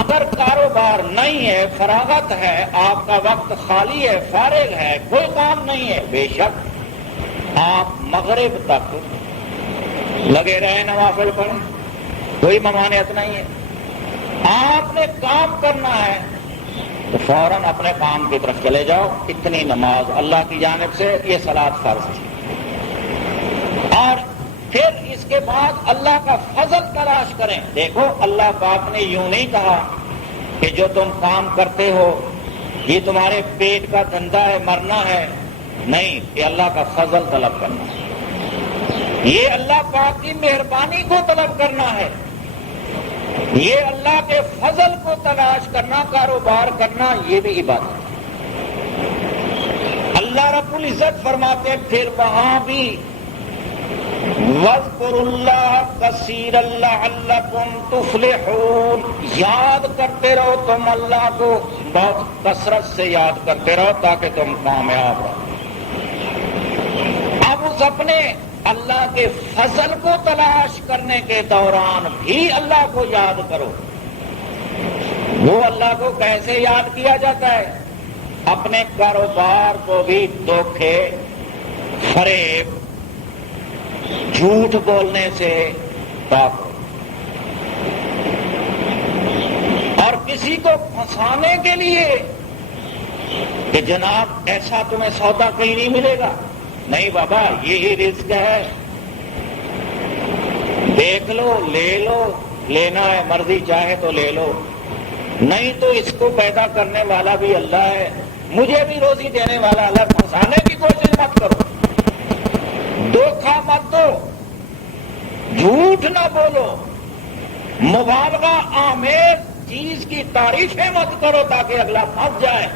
اگر کاروبار نہیں ہے، فراغت ہے، آپ کا وقت خالی ہے، فارغ ہے، کوئی کام نہیں ہے، بے شک آپ مغرب تک لگے رہے نوافل پڑھیں، کوئی ممانعت نہیں ہے۔ آپ نے کام کرنا ہے تو فوراً اپنے کام کی طرف چلے جاؤ، اتنی نماز اللہ کی جانب سے یہ صلاۃ فرض تھی۔ اور پھر اس کے بعد اللہ کا فضل تلاش کریں۔ دیکھو اللہ پاک نے یوں نہیں کہا کہ جو تم کام کرتے ہو یہ تمہارے پیٹ کا دھندا ہے، مرنا ہے، نہیں، یہ اللہ کا فضل طلب کرنا ہے، یہ اللہ پاک کی مہربانی کو طلب کرنا ہے، یہ اللہ کے فضل کو تلاش کرنا، کاروبار کرنا، یہ بھی عبادت ہے۔ اللہ رب العزت فرماتے ہیں پھر وہاں بھی وَاذْكُرُوا اللَّهَ كَثِيرًا لَعَلَّكُمْ تُفْلِحُونَ، یاد کرتے رہو تم اللہ کو، بہت کثرت سے یاد کرتے رہو تاکہ تم کامیاب رہو۔ اب اس اپنے اللہ کے فضل کو تلاش کرنے کے دوران بھی اللہ کو یاد کرو۔ وہ اللہ کو کیسے یاد کیا جاتا ہے؟ اپنے کاروبار کو بھی دھوکے، فریب، جھوٹ بولنے سے پاک، اور کسی کو پھنسانے کے لیے کہ جناب ایسا تمہیں سودا کہیں نہیں ملے گا، نہیں بابا یہی رزق ہے، دیکھ لو، لے لو، لینا ہے مرضی چاہے تو لے لو، نہیں تو اس کو پیدا کرنے والا بھی اللہ ہے، مجھے بھی روزی دینے والا اللہ، پھنسانے کی کوشش مت کرو، دھوکہ مت دو، جھوٹ نہ بولو، مبالغہ آمیز چیز کی تعریفیں مت کرو تاکہ اگلا پھنس جائے۔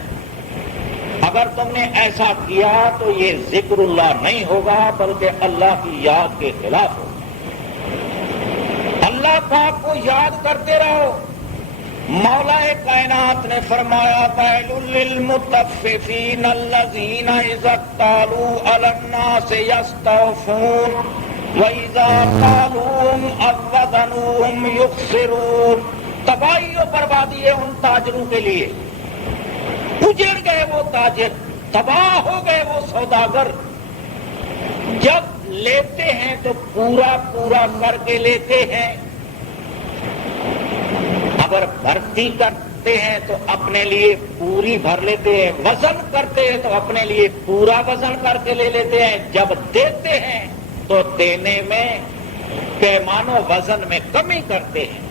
اگر تم نے ایسا کیا تو یہ ذکر اللہ نہیں ہوگا بلکہ اللہ کی یاد کے خلاف ہوگا۔ اللہ پاک کو یاد کرتے رہو۔ مولا کائنات نے فرمایا ویل للمطففین الذین اذا اکتالوا علی الناس یستوفون واذا قالوهم او وزنوهم یخسرون۔ تباہی و بربادی ہے ان تاجروں کے لیے، اجڑ گئے وہ تاجر، تباہ ہو گئے وہ سوداگر۔ جب لیتے ہیں تو پورا پورا کر کے لیتے ہیں، اگر بھرتی کرتے ہیں تو اپنے لیے پوری بھر لیتے ہیں، وزن کرتے ہیں تو اپنے لیے پورا وزن کر کے لے لیتے ہیں، جب دیتے ہیں تو دینے میں پیمان و وزن میں کمی کرتے ہیں۔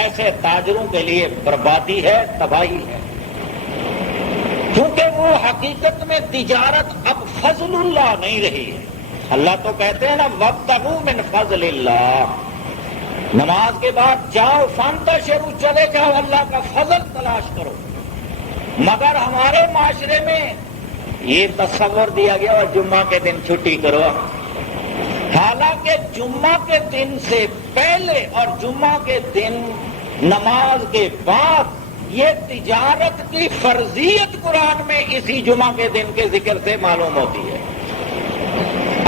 ایسے تاجروں کے لیے بربادی ہے، تباہی ہے، کیونکہ وہ حقیقت میں تجارت اب فضل اللہ نہیں رہی ہے۔ اللہ تو کہتے ہیں نا وابتغوا من فضل اللہ، نماز کے بعد جاؤ فانتشروا، چلے جاؤ اللہ کا فضل تلاش کرو۔ مگر ہمارے معاشرے میں یہ تصور دیا گیا اور جمعہ کے دن چھٹی کرو، حالانکہ جمعہ کے دن سے پہلے اور جمعہ کے دن نماز کے بعد یہ تجارت کی فرضیت قرآن میں اسی جمعہ کے دن کے ذکر سے معلوم ہوتی ہے۔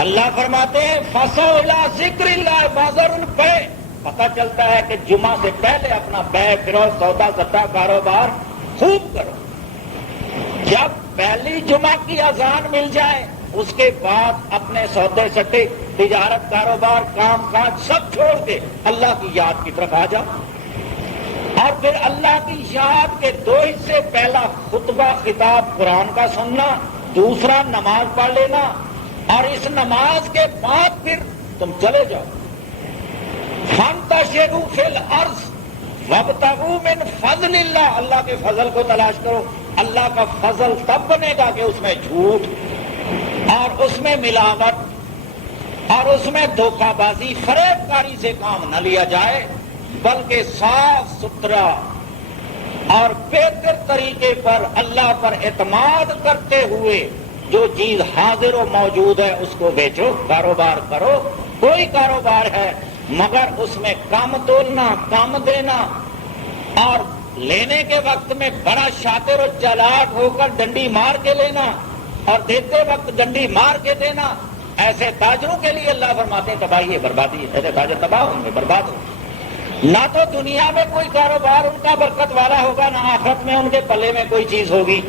اللہ فرماتے ہیں فَصَوْا إِلَىٰ ذِكْرِ اللَّهِ بَذَرُ الْبَيْعَ، پتہ چلتا ہے کہ جمعہ سے پہلے اپنا بیع کرو، سودا سٹا کاروبار خوب کرو۔ جب پہلی جمعہ کی اذان مل جائے اس کے بعد اپنے سودے سٹے، تجارت کاروبار کام کاج سب چھوڑ کے اللہ کی یاد کی طرف آ جاؤ، اور پھر اللہ کی یاد کے دو حصے، پہلا خطبہ خطاب قرآن کا سننا، دوسرا نماز پڑھ لینا، اور اس نماز کے بعد پھر تم چلے جاؤ فانتشروا فی الارض وابتغوا من فضل اللہ، اللہ کے فضل کو تلاش کرو۔ اللہ کا فضل تب بنے گا کہ اس میں جھوٹ اور اس میں ملاوٹ اور اس میں دھوکہ بازی فریب کاری سے کام نہ لیا جائے، بلکہ صاف ستھرا اور بہتر طریقے پر اللہ پر اعتماد کرتے ہوئے جو چیز حاضر و موجود ہے اس کو بیچو، کاروبار کرو۔ کوئی کاروبار ہے مگر اس میں کم تولنا، کم دینا، اور لینے کے وقت میں بڑا شاطر و چالاک ہو کر ڈنڈی مار کے لینا اور دیتے وقت ڈنڈی مار کے دینا، ایسے تاجروں کے لیے اللہ فرماتے ہیں تباہی ہے، بربادی ہے۔ ایسے تاجر تباہ ہوں گے، برباد ہوں گے، نہ تو دنیا میں کوئی کاروبار ان کا برکت والا ہوگا، نہ آخرت میں ان کے پلے میں کوئی چیز ہوگی۔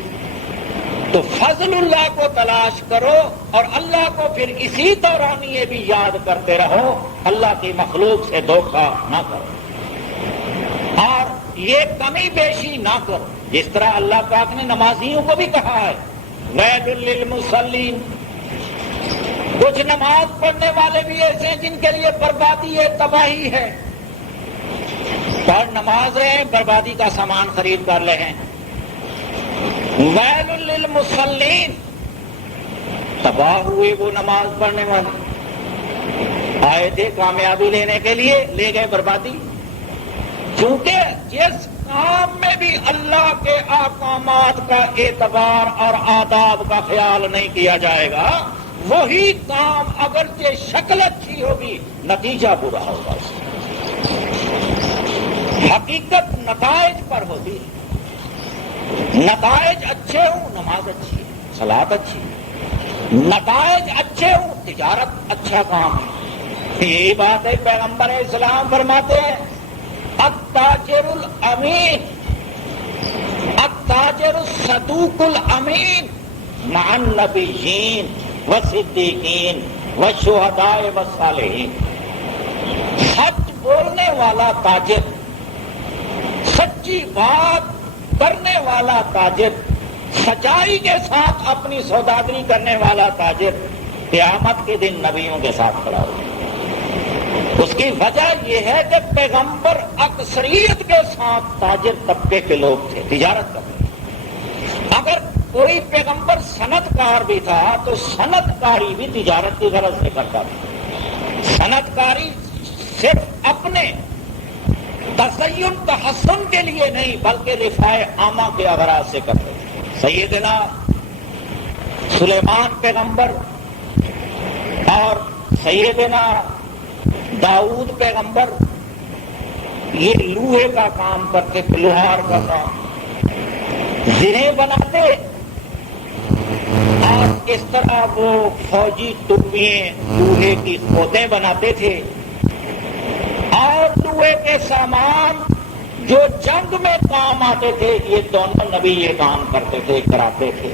تو فضل اللہ کو تلاش کرو اور اللہ کو پھر اسی دوران یہ بھی یاد کرتے رہو، اللہ کی مخلوق سے دھوکہ نہ کرو اور یہ کمی بیشی نہ کرو، جس طرح اللہ پاک نے نمازیوں کو بھی کہا ہے ویل للمصلین۔ کچھ نماز پڑھنے والے بھی ایسے ہیں جن کے لیے بربادی ہے، تباہی ہے، پڑھ نماز رہے ہیں، بربادی کا سامان خرید کر رہے ہیں۔ ویل للمصلین، تباہ ہوئے وہ نماز پڑھنے والے، آئے تھے کامیابی لینے کے لیے، لے گئے بربادی۔ چونکہ جس کام میں بھی اللہ کے احکامات کا اعتبار اور آداب کا خیال نہیں کیا جائے گا، وہی کام اگرچہ شکل اچھی ہوگی نتیجہ برا ہوگا، حقیقت نتائج پر ہوتی ہے۔ نتائج اچھے ہوں نماز اچھی ہے، صلاۃ اچھی ہے، نتائج اچھے ہوں تجارت اچھا کام ہے۔ یہی بات ہے پیغمبر اسلام فرماتے ہیں التاجر الامین، التاجر الصدوق الامین مع النبیین والصدیقین والشہداء والصالحین۔ سچ بولنے والا تاجر، سچی بات کرنے والا تاجر، سچائی کے ساتھ اپنی سوداگری کرنے والا تاجر قیامت کے دن نبیوں کے ساتھ کھڑا ہوگا۔ اس کی وجہ یہ ہے کہ پیغمبر اکثریت کے ساتھ تاجر طبقے کے لوگ تھے، تجارت کرتے تھے۔ اگر کوئی پیغمبر صنعت کار بھی تھا تو صنعت کاری بھی تجارت کی غرض سے کرتا تھا۔ صنعت کاری صرف اپنے تزین تحسن کے لیے نہیں بلکہ رفاع عامہ کے اغراض سے کرتے تھے۔ سیدنا سلیمان پیغمبر اور سیدنا داؤد پیغمبر یہ لوہے کا کام کرتے تھے، لوہار کا کام، زرہیں بناتے اور اس طرح وہ فوجی ٹوپیاں لوہے کی کھودیں بناتے تھے، اور لوہے کے سامان جو جنگ میں کام آتے تھے یہ دونوں نبی یہ کام کرتے تھے، کراتے تھے۔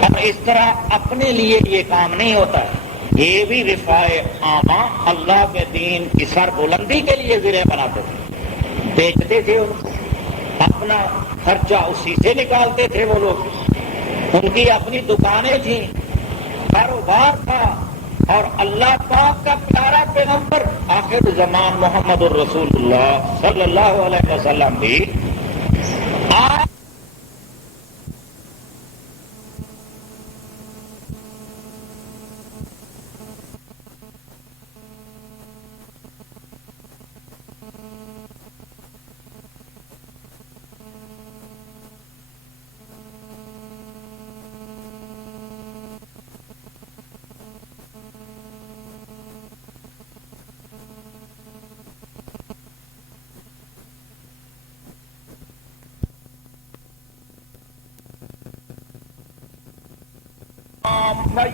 اور اس طرح اپنے لیے یہ کام نہیں ہوتا ہے، یہ بھی رفاع عامہ اللہ کے دین کی سر بلندی کے لیے زرہیں بناتے تھے، بیچتے تھے ان کو، اپنا خرچہ اسی سے نکالتے تھے وہ لوگ، ان کی اپنی دکانیں تھیں، کاروبار تھا، اور اللہ پاک کا پیارا پیغمبر آخر زمان محمد الرسول اللہ صلی اللہ علیہ وسلم بھی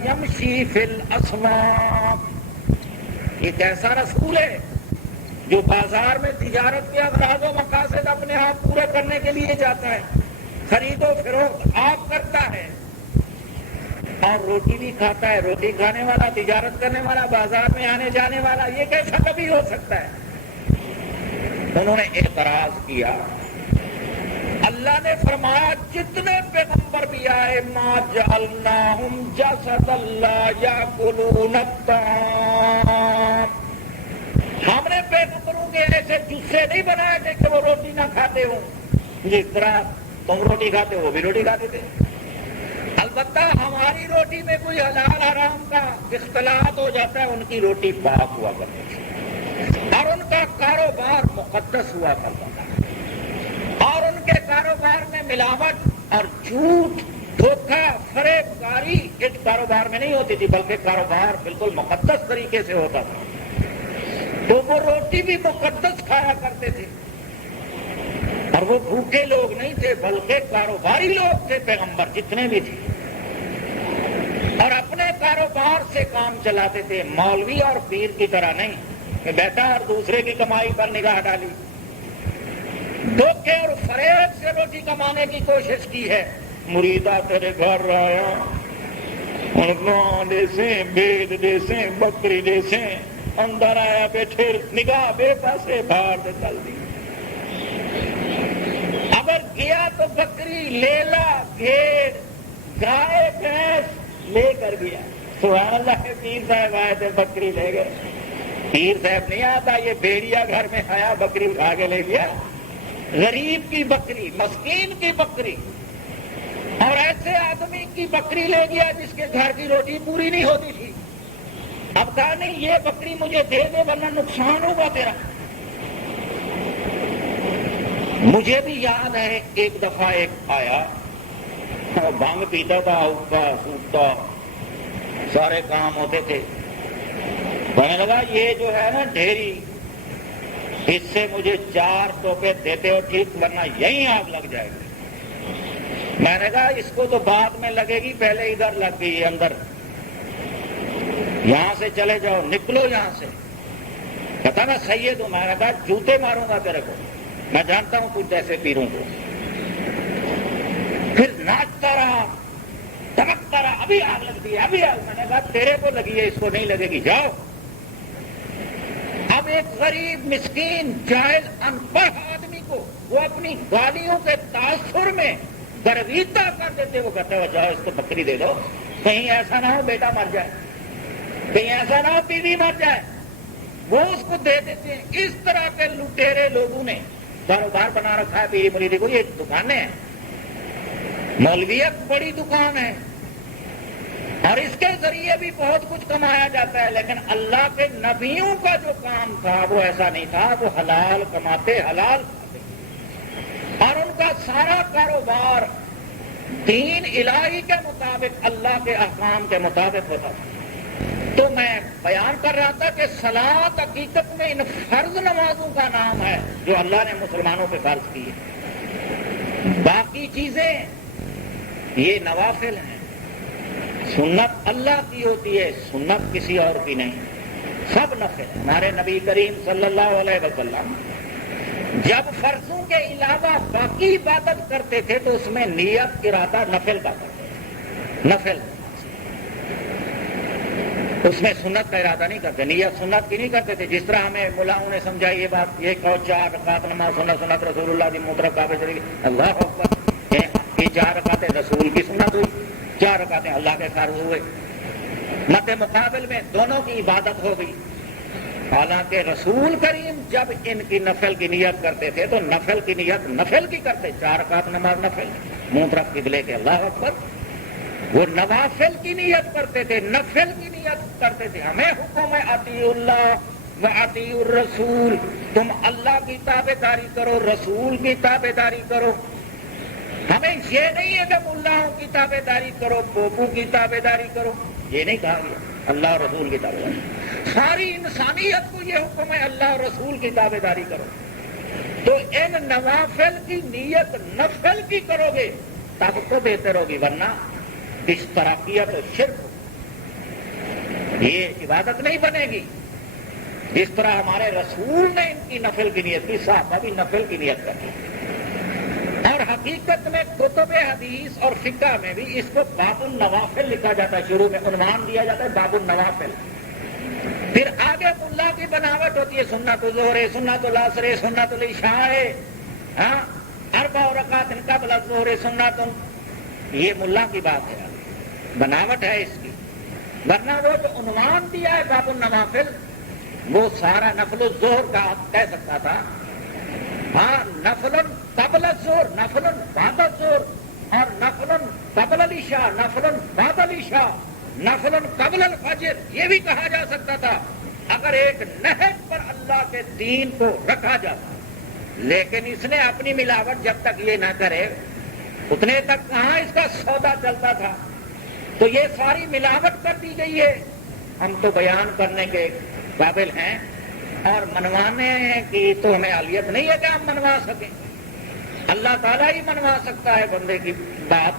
یمشی فی الاسواق، یہ کیسا رسول ہے جو بازار میں تجارت کے اغراض و مقاصد اپنے آپ پورے کرنے کے لیے جاتا ہے، خرید و فروخت آپ کرتا ہے اور روٹی بھی کھاتا ہے۔ روٹی کھانے والا، تجارت کرنے والا، بازار میں آنے جانے والا، یہ کیسا کبھی ہو سکتا ہے؟ انہوں نے اعتراض کیا۔ اللہ نے فرمایا جتنے پیغمبر بھی آئے، ما جعلناہم جسدا لا یاکلون الطعام، ہم نے پیغمبروں کے ایسے جسے نہیں بنائے تھے کہ وہ روٹی نہ کھاتے ہوں، جس طرح تم روٹی کھاتے ہو وہ بھی روٹی کھاتے تھے۔ البتہ ہماری روٹی میں کوئی حلال حرام کا اختلاط ہو جاتا ہے، ان کی روٹی پاک ہوا کرتی تھی، اور ان کا کاروبار مقدس ہوا کرتا تھا، اور ان کے کاروبار میں ملاوٹ اور جھوٹ، دھوکہ، فریب کاری اس کاروبار میں نہیں ہوتی تھی، بلکہ کاروبار بالکل مقدس طریقے سے ہوتا تھا۔ تو وہ روٹی بھی مقدس کھایا کرتے تھے، اور وہ بھوکے لوگ نہیں تھے بلکہ کاروباری لوگ تھے، پیغمبر جتنے بھی تھے، اور اپنے کاروبار سے کام چلاتے تھے، مولوی اور پیر کی طرح نہیں کہ بیٹھا اور دوسرے کی کمائی پر نگاہ ڈالی، دھوکے اور فریب سے روٹی کمانے کی کوشش کی ہے۔ مریدہ تیرے گھر آیا، انگاں دیسیں، بید دیسیں، بکری دیسیں، اندر آیا بیٹھے، نگاہ بے پاسے باہر سے چل دی۔ اگر گیا تو بکری، لیلا، بھیڑ، گائے، بھینس لے کر گیا۔ سبحان اللہ کے پیر صاحب آئے تھے، بکری لے گئے۔ پیر صاحب نہیں آتا، یہ بھیڑیا گھر میں آیا، بکری اٹھا کے لے گیا۔ غریب کی بکری، مسکین کی بکری، اور ایسے آدمی کی بکری لے گیا جس کے گھر کی روٹی پوری نہیں ہوتی تھی۔ اب کہا نہیں یہ بکری مجھے دے دے ورنہ نقصان ہوگا تیرا۔ مجھے بھی یاد ہے ایک دفعہ ایک آیا، بھنگ پیتا تھا، اٹھتا سوٹتا، سارے کام ہوتے تھے، کہنے لگا یہ جو ہے نا ڈھیری، اس سے مجھے 4 ٹوپے دیتے ہو ٹھیک، ورنہ یہیں آگ لگ جائے گی۔ میں نے کہا اس کو تو بعد میں لگے گی، پہلے ادھر لگ گئی اندر، یہاں سے چلے جاؤ، نکلو یہاں سے۔ کہتا میں سید ہوں۔ میں نے کہا جوتے ماروں گا تیرے کو، میں جانتا ہوں کچھ ایسے پیروں کو۔ پھر ناچتا رہا، دھمکتا رہا، ابھی آگ لگتی ہے، ابھی آگ۔ میں نے کہا تیرے کو لگی ہے، اس کو نہیں لگے گی، جاؤ۔ اب ایک غریب، مسکین، جاہل، ان پڑھ آدمی کو وہ اپنی گالیوں کے تاثر میں گرویدہ کر دیتے، وہ کہتے ہو جاؤ اس کو بکری دے دو، کہیں ایسا نہ ہو بیٹا مر جائے، کہیں ایسا نہ ہو بیوی مر جائے، وہ اس کو دے دیتے ہیں۔ اس طرح کے لٹیرے لوگوں نے کاروبار بنا رکھا ہے پیری مریدی کو۔ یہ دکانیں ہیں، مولویت بڑی دکان ہے، اور اس کے ذریعے بھی بہت کچھ کمایا جاتا ہے، لیکن اللہ کے نبیوں کا جو کام تھا وہ ایسا نہیں تھا۔ وہ حلال کماتے، حلال کھاتے، اور ان کا سارا کاروبار دین الہی کے مطابق، اللہ کے احکام کے مطابق ہوتا تھا۔ تو میں بیان کر رہا تھا کہ صلاۃ حقیقت میں ان فرض نمازوں کا نام ہے جو اللہ نے مسلمانوں پہ فرض کی ہے. باقی چیزیں یہ نوافل ہیں. سنت اللہ کی ہوتی ہے، سنت کسی اور کی نہیں، سب نفل. ہمارے نبی کریم صلی اللہ علیہ وسلم جب فرضوں کے علاوہ باقی عبادت کرتے تھے تو اس میں نیت ارادہ نفل کا کرتے تھے. نفل اس میں سنت کا ارادہ نہیں کرتے، نیت سنت کی نہیں کرتے تھے. جس طرح ہمیں ملاؤں نے سمجھائی یہ بات، یہ کہو 4 رکعت نماز سنت رسول اللہ کی مطلق کعبے شریف، اللہ اکبر، یہ 4 رکعتیں رسول کی سنت ہوئی، 4 رکعتیں اللہ کے فرض ہوئے. مد مقابل میں دونوں کی عبادت ہو گئی. حالانکہ رسول کریم جب ان کی نفل کی نیت کرتے تھے تو نفل کی نیت نفل کی کرتے. 4 رکعت نماز نفل، منہ طرف قبلے کے، اللہ اکبر. وہ نوافل کی نیت کرتے تھے، نفل کی نیت کرتے تھے. ہمیں حکم ہے اطیعوا اللہ و اطیعوا الرسول، تم اللہ کی تابع داری کرو، رسول کی تابع داری کرو. ہمیں یہ نہیں ہے کہ ملاؤں کی تابع داری کرو، پوپو کی تابع داری کرو، یہ نہیں کہا گیا. اللہ اور رسول کی تابع داری، ساری انسانیت کو یہ حکم ہے اللہ اور رسول کی تابع داری کرو. تو ان نوافل کی نیت نفل کی کرو گے تب تو بہتر ہوگی، ورنہ اس طرقیت و شرک یہ عبادت نہیں بنے گی. جس طرح ہمارے رسول نے ان کی نفل کی نیت کی، صحابہ بھی نفل کی نیت کرتے. اور حقیقت میں کتب حدیث اور فقہ میں بھی اس کو باب النوافل لکھا جاتا ہے. شروع میں عنوان دیا جاتا ہے باب النوافل. پھر آگے ملا کی بناوٹ ہوتی ہے، سنت الظہر، سنت العصر، سنت العشاء، اربع رکعات قبل الظہر سنت. یہ ملا کی بات ہے، بناوٹ ہے اس کی. ورنہ وہ جو عنوان دیا ہے باب النوافل، وہ سارا نفل الظہر کا آپ کہہ سکتا تھا. ہاں، نفل قبل الظہر، نفل بعد الظہر، اور نفل قبل العشاء، نفل بعد العشاء، نفل قبل الفجر، یہ بھی کہا جا سکتا تھا اگر ایک نہج پر اللہ کے دین کو رکھا جاتا. لیکن اس نے اپنی ملاوٹ جب تک یہ نہ کرے اتنے تک کہاں اس کا سودا چلتا تھا. تو یہ ساری ملاوٹ کر دی گئی ہے. ہم تو بیان کرنے کے قابل ہیں اور منوانے کی تو ہمیں اہلیت نہیں ہے کہ ہم منوا سکیں. اللہ تعالیٰ ہی منوا سکتا ہے بندے کی بات.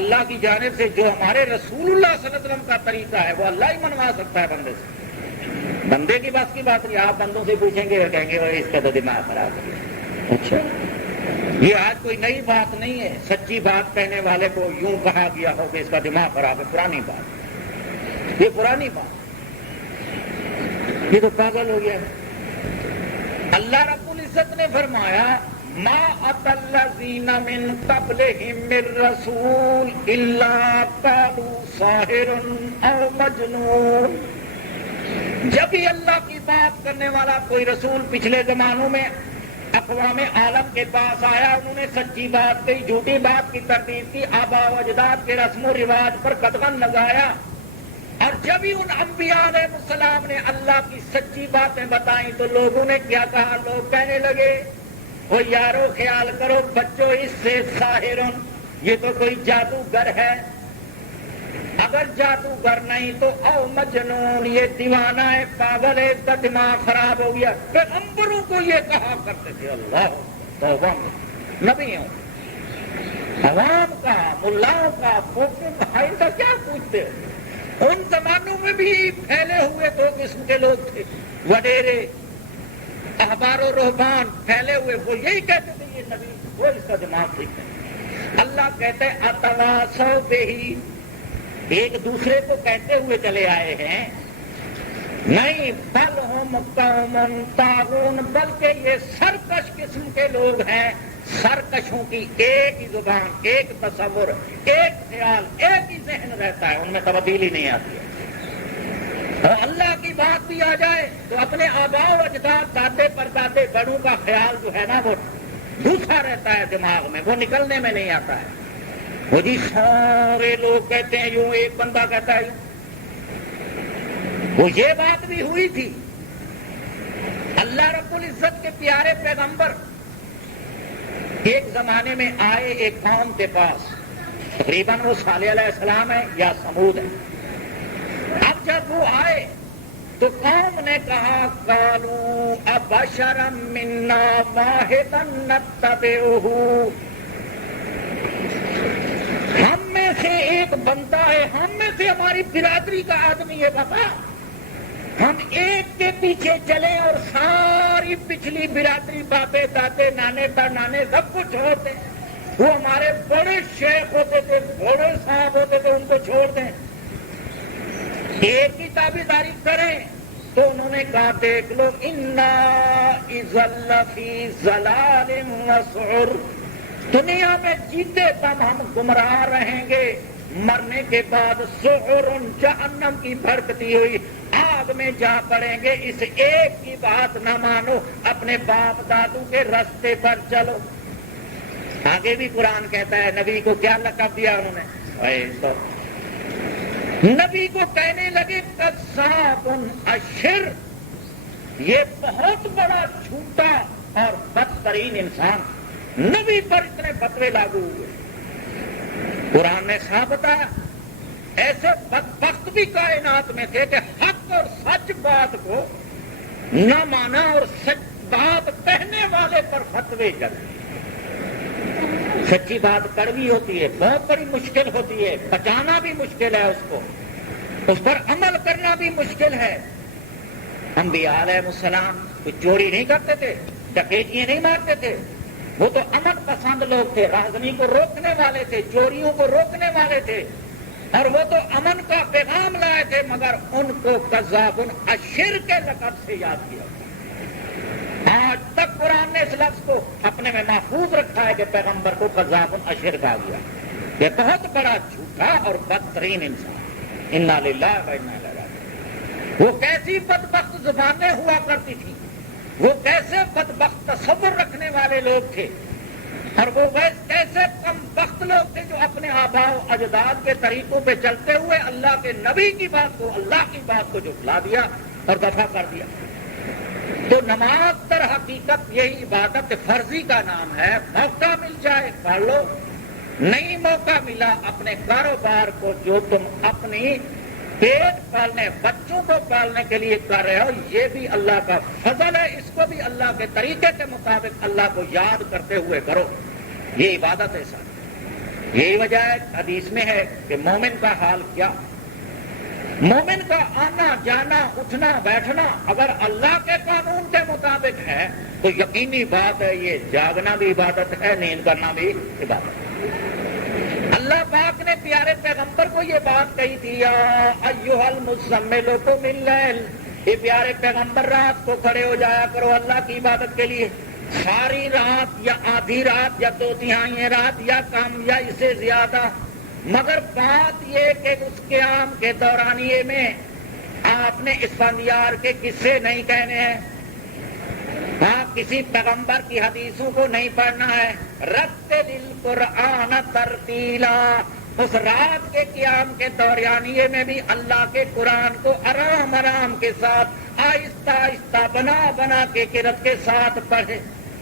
اللہ کی جانب سے جو ہمارے رسول اللہ صلی اللہ علیہ وسلم کا طریقہ ہے وہ اللہ ہی منوا سکتا ہے بندے سے. بندے کی بس کی بات نہیں. آپ بندوں سے پوچھیں گے کہیں گے اس کا تو دماغ خراب ہے. اچھا، یہ آج کوئی نئی بات نہیں ہے. سچی بات کہنے والے کو یوں کہا گیا ہو کہ اس کا دماغ خراب ہے، پرانی بات. یہ پرانی بات، یہ تو پاگل ہو گیا. اللہ رب العزت نے فرمایا ما اتى الذين من قبلهم من رسول الا قالوا ساحر او مجنون. جب بھی اللہ کی بات کرنے والا کوئی رسول پچھلے زمانوں میں اقوام عالم کے پاس آیا، انہوں نے سچی بات کہی، جھوٹی بات کی تردید کی، آباء و اجداد کے رسم و رواج پر قدغن لگایا. اور جب ہی ان انبیاء علیہ السلام نے اللہ کی سچی باتیں بتائیں تو لوگوں نے کیا کہا؟ لوگ کہنے لگے وہ یارو خیال کرو بچوں، اس سے ساحرن، یہ تو کوئی جادوگر ہے. اگر جادوگر نہیں تو او مجنون، یہ دیوانہ ہے، پاگل ہے، اس کا دماغ خراب ہو گیا. پیغمبروں کو یہ کہا کرتے تھے. اللہ توبہ. نبیوں، عوام کا، ملاؤں کا، ان کا کیا پوچھتے؟ ان زمانوں میں بھی پھیلے ہوئے 2 قسم کے لوگ تھے، وڈیرے، احبار و رہبان پھیلے ہوئے. وہ یہی کہتے تھے یہ نبی، وہ اس کا دماغ ٹھیک ہے. اللہ کہتے ہیں اتواصوا بہ، ایک دوسرے کو کہتے ہوئے چلے آئے ہیں. نہیں، بل ہم قوم طاغون، بلکہ یہ سرکش قسم کے لوگ ہیں. سرکشوں کی ایک ہی زبان، ایک تصور، ایک خیال، ایک ہی ذہن رہتا ہے، ان میں تبدیلی نہیں آتی ہے. اور اللہ کی بات بھی آ جائے تو اپنے آباء و اجداد، دادے پردادے بڑوں کا خیال جو ہے نا وہ دوسرا رہتا ہے دماغ میں، وہ نکلنے میں نہیں آتا ہے. وہ جی سارے لوگ کہتے ہیں یوں، ایک بندہ کہتا ہے یوں. وہ یہ بات بھی ہوئی تھی. اللہ رب العزت کے پیارے پیغمبر ایک زمانے میں آئے ایک قوم کے پاس، تقریباً وہ صالح علیہ السلام ہے یا سمود ہے. اب جب وہ آئے تو قوم نے کہا قالوا ابشرا منا واحدا نتبعہ، ہم میں سے ایک بندہ ہے، ہم میں سے ہماری برادری کا آدمی ہے بابا، ہم ایک کے پیچھے چلیں اور ساری پچھلی برادری بابے دادے نانے پڑنانے سب کو چھوڑ دیں؟ وہ ہمارے بڑے شیخ ہوتے تھے، بڑے صاحب ہوتے تھے، ان کو چھوڑ دیں، ایک کی تابعداری کریں؟ تو انہوں نے کہا دیکھ لو انا اذا لفی ضلال وسعر، دنیا میں جیتے تم ہم گمراہ رہیں گے، مرنے کے بعد سعر جہنم کی بھڑکتی ہوئی آگ میں جا پڑیں گے، اس ایک کی بات نہ مانو، اپنے باپ دادو کے راستے پر چلو۔ آگے بھی قرآن کہتا ہے، نبی کو کیا لقب دیا انہوں نے؟ نبی کو کہنے لگے قذاب اشر، یہ بہت بڑا جھوٹا اور بدترین انسان، نبی پر اتنے فتوے لاگو ہوئے۔ قرآن نے صاف بتایا ایسے بدبخت بھی کائنات میں تھے کہ حق اور سچ بات کو نہ مانا اور سچ بات کہنے والے پر فتوے چلے۔ سچی بات کڑوی ہوتی ہے، بہت بڑی مشکل ہوتی ہے، بچانا بھی مشکل ہے، اس کو اس پر عمل کرنا بھی مشکل ہے۔ انبیاء علیہ السلام کوئی چوری نہیں کرتے تھے، ڈکیتیاں نہیں مارتے تھے، وہ تو امن پسند لوگ تھے، رازنی کو روکنے والے تھے، چوریوں کو روکنے والے تھے، اور وہ تو امن کا پیغام لائے تھے، مگر ان کو قذاب اشر کے لقب سے یاد کیا۔ آج تک قرآن نے اس لفظ کو اپنے میں محفوظ رکھا ہے کہ پیغمبر کو قذاب اشر کہا گیا، یہ بہت بڑا جھوٹا اور بدترین انسان۔ انا للہ و انا الیہ راجعون۔ وہ کیسی بدبخت زبانیں ہوا کرتی تھی، وہ کیسے بدبخت تصور رکھنے والے لوگ تھے، اور وہ کیسے کم بخت لوگ تھے جو اپنے آباء و اجداد کے طریقوں پہ چلتے ہوئے اللہ کے نبی کی بات کو، اللہ کی بات کو جھٹلا دیا اور دفع کر دیا۔ تو نماز در حقیقت یہی عبادت فرضی کا نام ہے، موقع مل جائے پڑھ لو، نہیں موقع ملا اپنے کاروبار کو جو تم اپنی پیٹ پالنے، بچوں کو پالنے کے لیے کر رہے ہو، یہ بھی اللہ کا فضل ہے، اس کو بھی اللہ کے طریقے کے مطابق اللہ کو یاد کرتے ہوئے کرو، یہ عبادت ہے ساری۔ یہی وجہ ہے حدیث میں ہے کہ مومن کا حال کیا، مومن کا آنا جانا اٹھنا بیٹھنا اگر اللہ کے قانون کے مطابق ہے تو یقینی بات ہے یہ جاگنا بھی عبادت ہے، نیند کرنا بھی عبادت ہے۔ اللہ پاک نے پیارے پیغمبر کو یہ بات کہی تھی، یا ایھا المزمل قم اللیل، یہ پیارے پیغمبر رات کو کھڑے ہو جایا کرو اللہ کی عبادت کے لیے، ساری رات یا آدھی رات یا 2/3 رات یا کم یا اسے زیادہ، مگر بات یہ کہ اس قیام کے دورانیے میں آپ نے اسفندیار کے قصے نہیں کہنے ہیں، ہاں کسی پیغمبر کی حدیثوں کو نہیں پڑھنا ہے، رتل القرآن ترتیلا، اس رات کے قیام کے دورانیے میں بھی اللہ کے قرآن کو آرام آرام کے ساتھ آہستہ آہستہ بنا بنا کے قرأت کے ساتھ پڑھے۔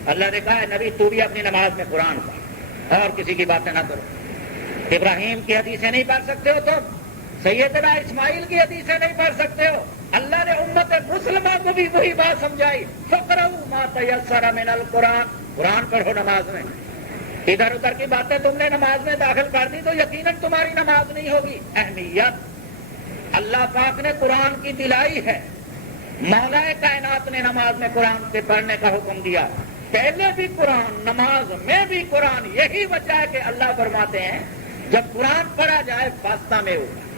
اللہ نے کہا ہے نبی تو بھی اپنی نماز میں قرآن پڑھ اور کسی کی باتیں نہ کرو۔ ابراہیم کی حدیثیں نہیں پڑھ سکتے ہو تم، سیدنا اسماعیل کی حدیثیں نہیں پڑھ سکتے ہو، اللہ نے امت مسلمہ کو بھی وہی بات سمجھائی، فقرؤوا ما تیسر من القرآن، قرآن پڑھو نماز میں۔ ادھر ادھر کی باتیں تم نے نماز میں داخل کر دی تو یقیناً تمہاری نماز نہیں ہوگی۔ اہمیت اللہ پاک نے قرآن کی دلائی ہے، مولا کائنات نے نماز میں قرآن کے پڑھنے کا حکم دیا، پہلے بھی قرآن نماز میں بھی قرآن، یہی وجہ ہے کہ اللہ فرماتے ہیں جب قرآن پڑھا جائے واسطہ میں ہوگا۔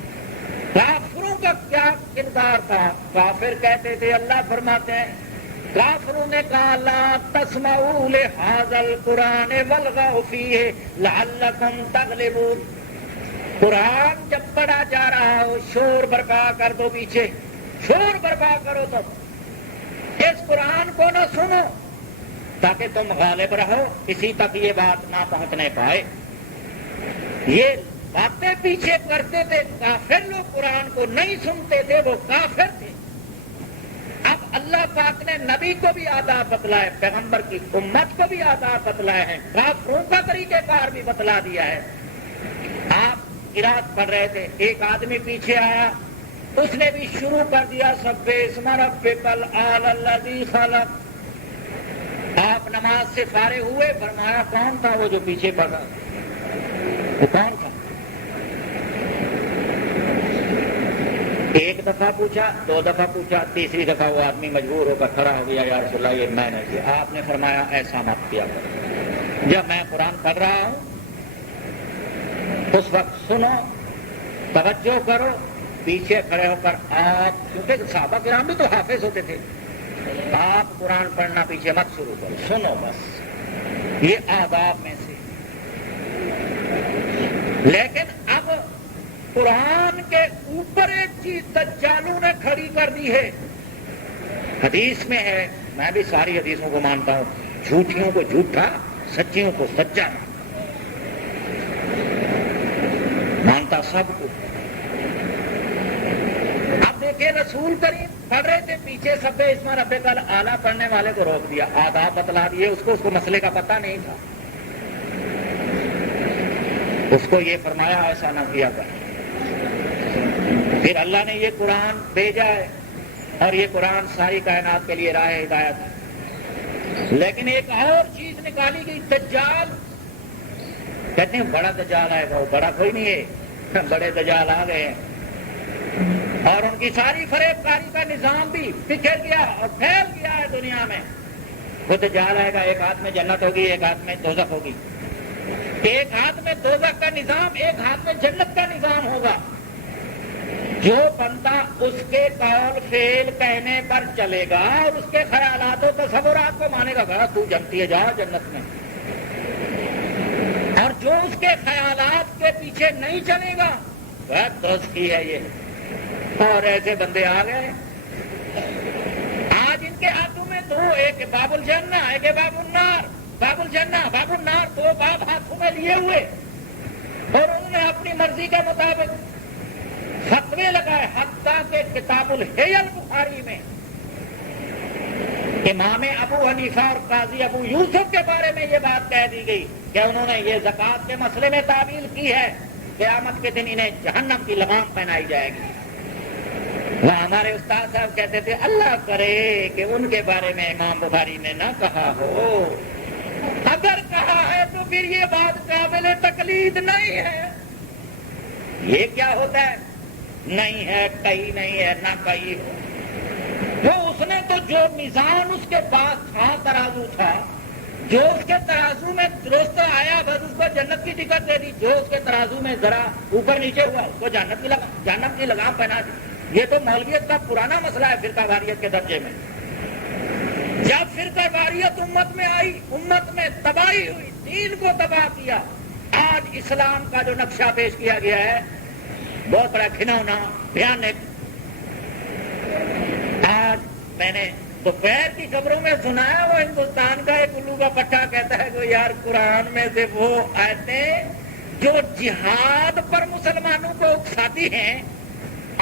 کافروں کا کیا کردار تھا؟ کافر کہتے تھے، اللہ فرماتے ہیں کافروں نے کہا لا تسمعوا لہذا القرآن والغوا فیہ لعلکم تغلبون، قرآن جب پڑھا جا رہا ہو شور برپا کر دو، پیچھے شور برپا کرو، تو اس قرآن کو نہ سنو تاکہ تم غالب رہو، کسی تک یہ بات نہ پہنچنے پائے۔ یہ باتیں پیچھے کرتے تھے کافر لوگ، قرآن کو نہیں سنتے تھے، وہ کافر تھے۔ اب اللہ پاک نے نبی کو بھی آداب بتلائے، پیغمبر کی امت کو بھی آداب بتلائے ہیں، کافروں کا طریقہ کار بھی بتلا دیا ہے۔ آپ قرات پڑھ رہے تھے، ایک آدمی پیچھے آیا، اس نے بھی شروع کر دیا سبح اسم ربک الاعلی الذی خلق۔ آپ نماز سے فارغ ہوئے، فرمایا کون تھا وہ جو پیچھے پڑا؟ وہ کون تھا؟ ایک دفعہ پوچھا، دو دفعہ پوچھا، تیسری دفعہ وہ آدمی مجبور ہو کر کھڑا ہو گیا، یا رسول اللہ یہ میں نے کیا۔ آپ نے فرمایا ایسا مت کیا کرو، جب میں قرآن پڑھ رہا ہوں اس وقت سنو، توجہ کرو، پیچھے کھڑے ہو کر آپ، کیونکہ صحابہ کرام بھی تو حافظ ہوتے تھے، آپ قرآن پڑھنا پیچھے مت شروع کرو، سنو بس، یہ آداب میں سے۔ لیکن اب قرآن کے اوپر ایک چیز دجالوں نے کھڑی کر دی ہے، حدیث میں ہے، میں بھی ساری حدیثوں کو مانتا ہوں، جھوٹیوں کو جھوٹا، سچیوں کو سچا مانتا سب کو۔ اب دیکھیں رسول کریم پڑھ رہے تھے، پیچھے سبح اسم ربک الاعلی پڑھنے والے کو روک دیا، آداب بتلا دیے، اس کو مسئلے کا پتہ نہیں تھا، اس کو یہ فرمایا ایسا نہ کیا کر۔ پھر اللہ نے یہ قرآن بھیجا ہے، اور یہ قرآن ساری کائنات کے لیے راہ ہدایت ہے۔ لیکن ایک اور چیز نکالی گئی، دجال، کہتے ہیں بڑا دجال آئے گا، وہ بڑا کوئی نہیں ہے، بڑے دجال آ گئے ہیں، اور ان کی ساری فریب کاری کا نظام بھی بکھر گیا اور پھیل گیا ہے دنیا میں۔ وہ دجال آئے گا، ایک ہاتھ میں جنت ہوگی، ایک ہاتھ میں دوزخ ہوگی، ایک ہاتھ میں دوزخ کا نظام، ایک ہاتھ میں جنت کا نظام ہوگا۔ جو بندہ اس کے قول فعل کہنے پر چلے گا اور اس کے خیالات و تصورات کو مانے گا، تو جنتی ہے، جا جنت میں، اور جو اس کے خیالات کے پیچھے نہیں چلے گا وہ دوزخی ہے یہ۔ اور ایسے بندے آ گئے آج، ان کے ہاتھوں میں دو، ایک باب الجنہ، ایک باب النار۔ باب الجنہ، باب النار، دو باب ہاتھوں میں لیے ہوئے، اور انہوں نے اپنی مرضی کے مطابق فتوے لگائے، حتیٰ کہ کتاب الحیل بخاری میں امام ابو حنیفہ اور قاضی ابو یوسف کے بارے میں یہ بات کہہ دی گئی کہ انہوں نے یہ زکوٰۃ کے مسئلے میں تعویل کی ہے، قیامت کے دن انہیں جہنم کی لگام پہنائی جائے گی۔ وہ ہمارے استاد صاحب کہتے تھے اللہ کرے کہ ان کے بارے میں امام بخاری نے نہ کہا ہو، اگر کہا ہے تو پھر یہ بات قابل تقلید نہیں ہے۔ یہ کیا ہوتا ہے؟ نہیں ہے، کہیں نہیں ہے، نہ کہیں ہو۔ وہ اس نے تو جو میزان اس کے پاس تھا، ترازو تھا، جو اس کے ترازو میں درست آیا بس اس کو جنت کی ٹکٹ دے دی، جو اس کے ترازو میں ذرا اوپر نیچے ہوا اس کو جہنم کی لگام پہنا دی۔ یہ تو مولویت کا پرانا مسئلہ ہے فرقہ واریت کے درجے میں۔ جب فرقہ واریت امت میں آئی، امت میں تباہی ہوئی، دین کو تباہ کیا۔ آج اسلام کا جو نقشہ پیش کیا گیا ہے بہت بڑا گھناؤنا، بھیانک۔ آج میں نے دوپہر کی خبروں میں سنا ہے، وہ ہندوستان کا ایک الو کا پٹھا کہتا ہے کہ یار قرآن میں سے وہ آیتیں جو جہاد پر مسلمانوں کو اکساتی ہیں،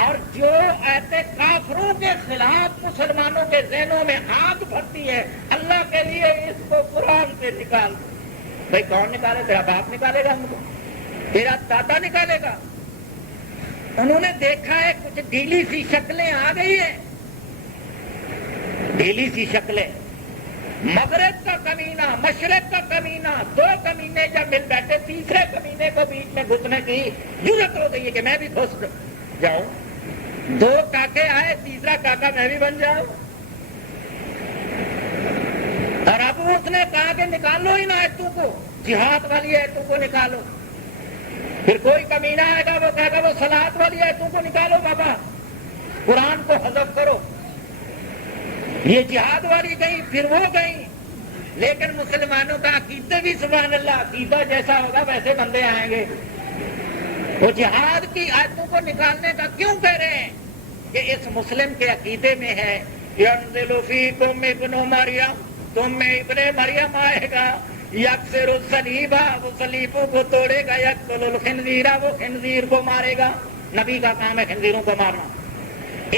اور جو ایسے کافروں کے خلاف مسلمانوں کے ذہنوں میں آگ بھرتی ہے، اللہ کے لیے اس کو قرآن سے نکال دو۔ بھائی کون نکالے؟ تیرا باپ نکالے گا، ہم کو تیرا دادا نکالے گا۔ انہوں نے دیکھا ہے کچھ ڈھیلی سی شکلیں آ گئی ہیں، ڈھیلی سی شکلیں، مغرب کا کمینہ، مشرق کا کمینہ، دو کمینے جب مل بیٹھے تیسرے کمینے کو بیچ میں گھسنے کی ضرورت ہو گئی ہے کہ میں بھی گھس جاؤں، دو کاکے آئے، تیسرا کاکا میں بھی بن جاؤں۔ اور اب اس نے کہا کہ نکالو ان آیتوں کو، جہاد والی آیتوں کو نکالو۔ پھر کوئی کمینہ آئے گا، وہ کہے گا وہ صلاۃ والی آیتوں کو نکالو بابا، قرآن کو حذف کرو۔ یہ جہاد والی گئی، پھر وہ گئی، لیکن مسلمانوں کا عقیدہ بھی سبحان اللہ، عقیدہ جیسا ہوگا ویسے بندے آئیں گے۔ وہ جہاد کی آیتوں کو نکالنے کا کیوں کہہ رہے ہیں؟ کہ اس مسلم کے عقیدے میں ہے ينزل فیکم ابن مریم، تم میں ابن مریم آئے گا، یکسر الصلیبہ، وہ صلیبوں کو توڑے گا، یقتل الخنزیرہ، وہ خنزیر کو مارے گا۔ نبی کا کام ہے خنزیروں کو مارنا،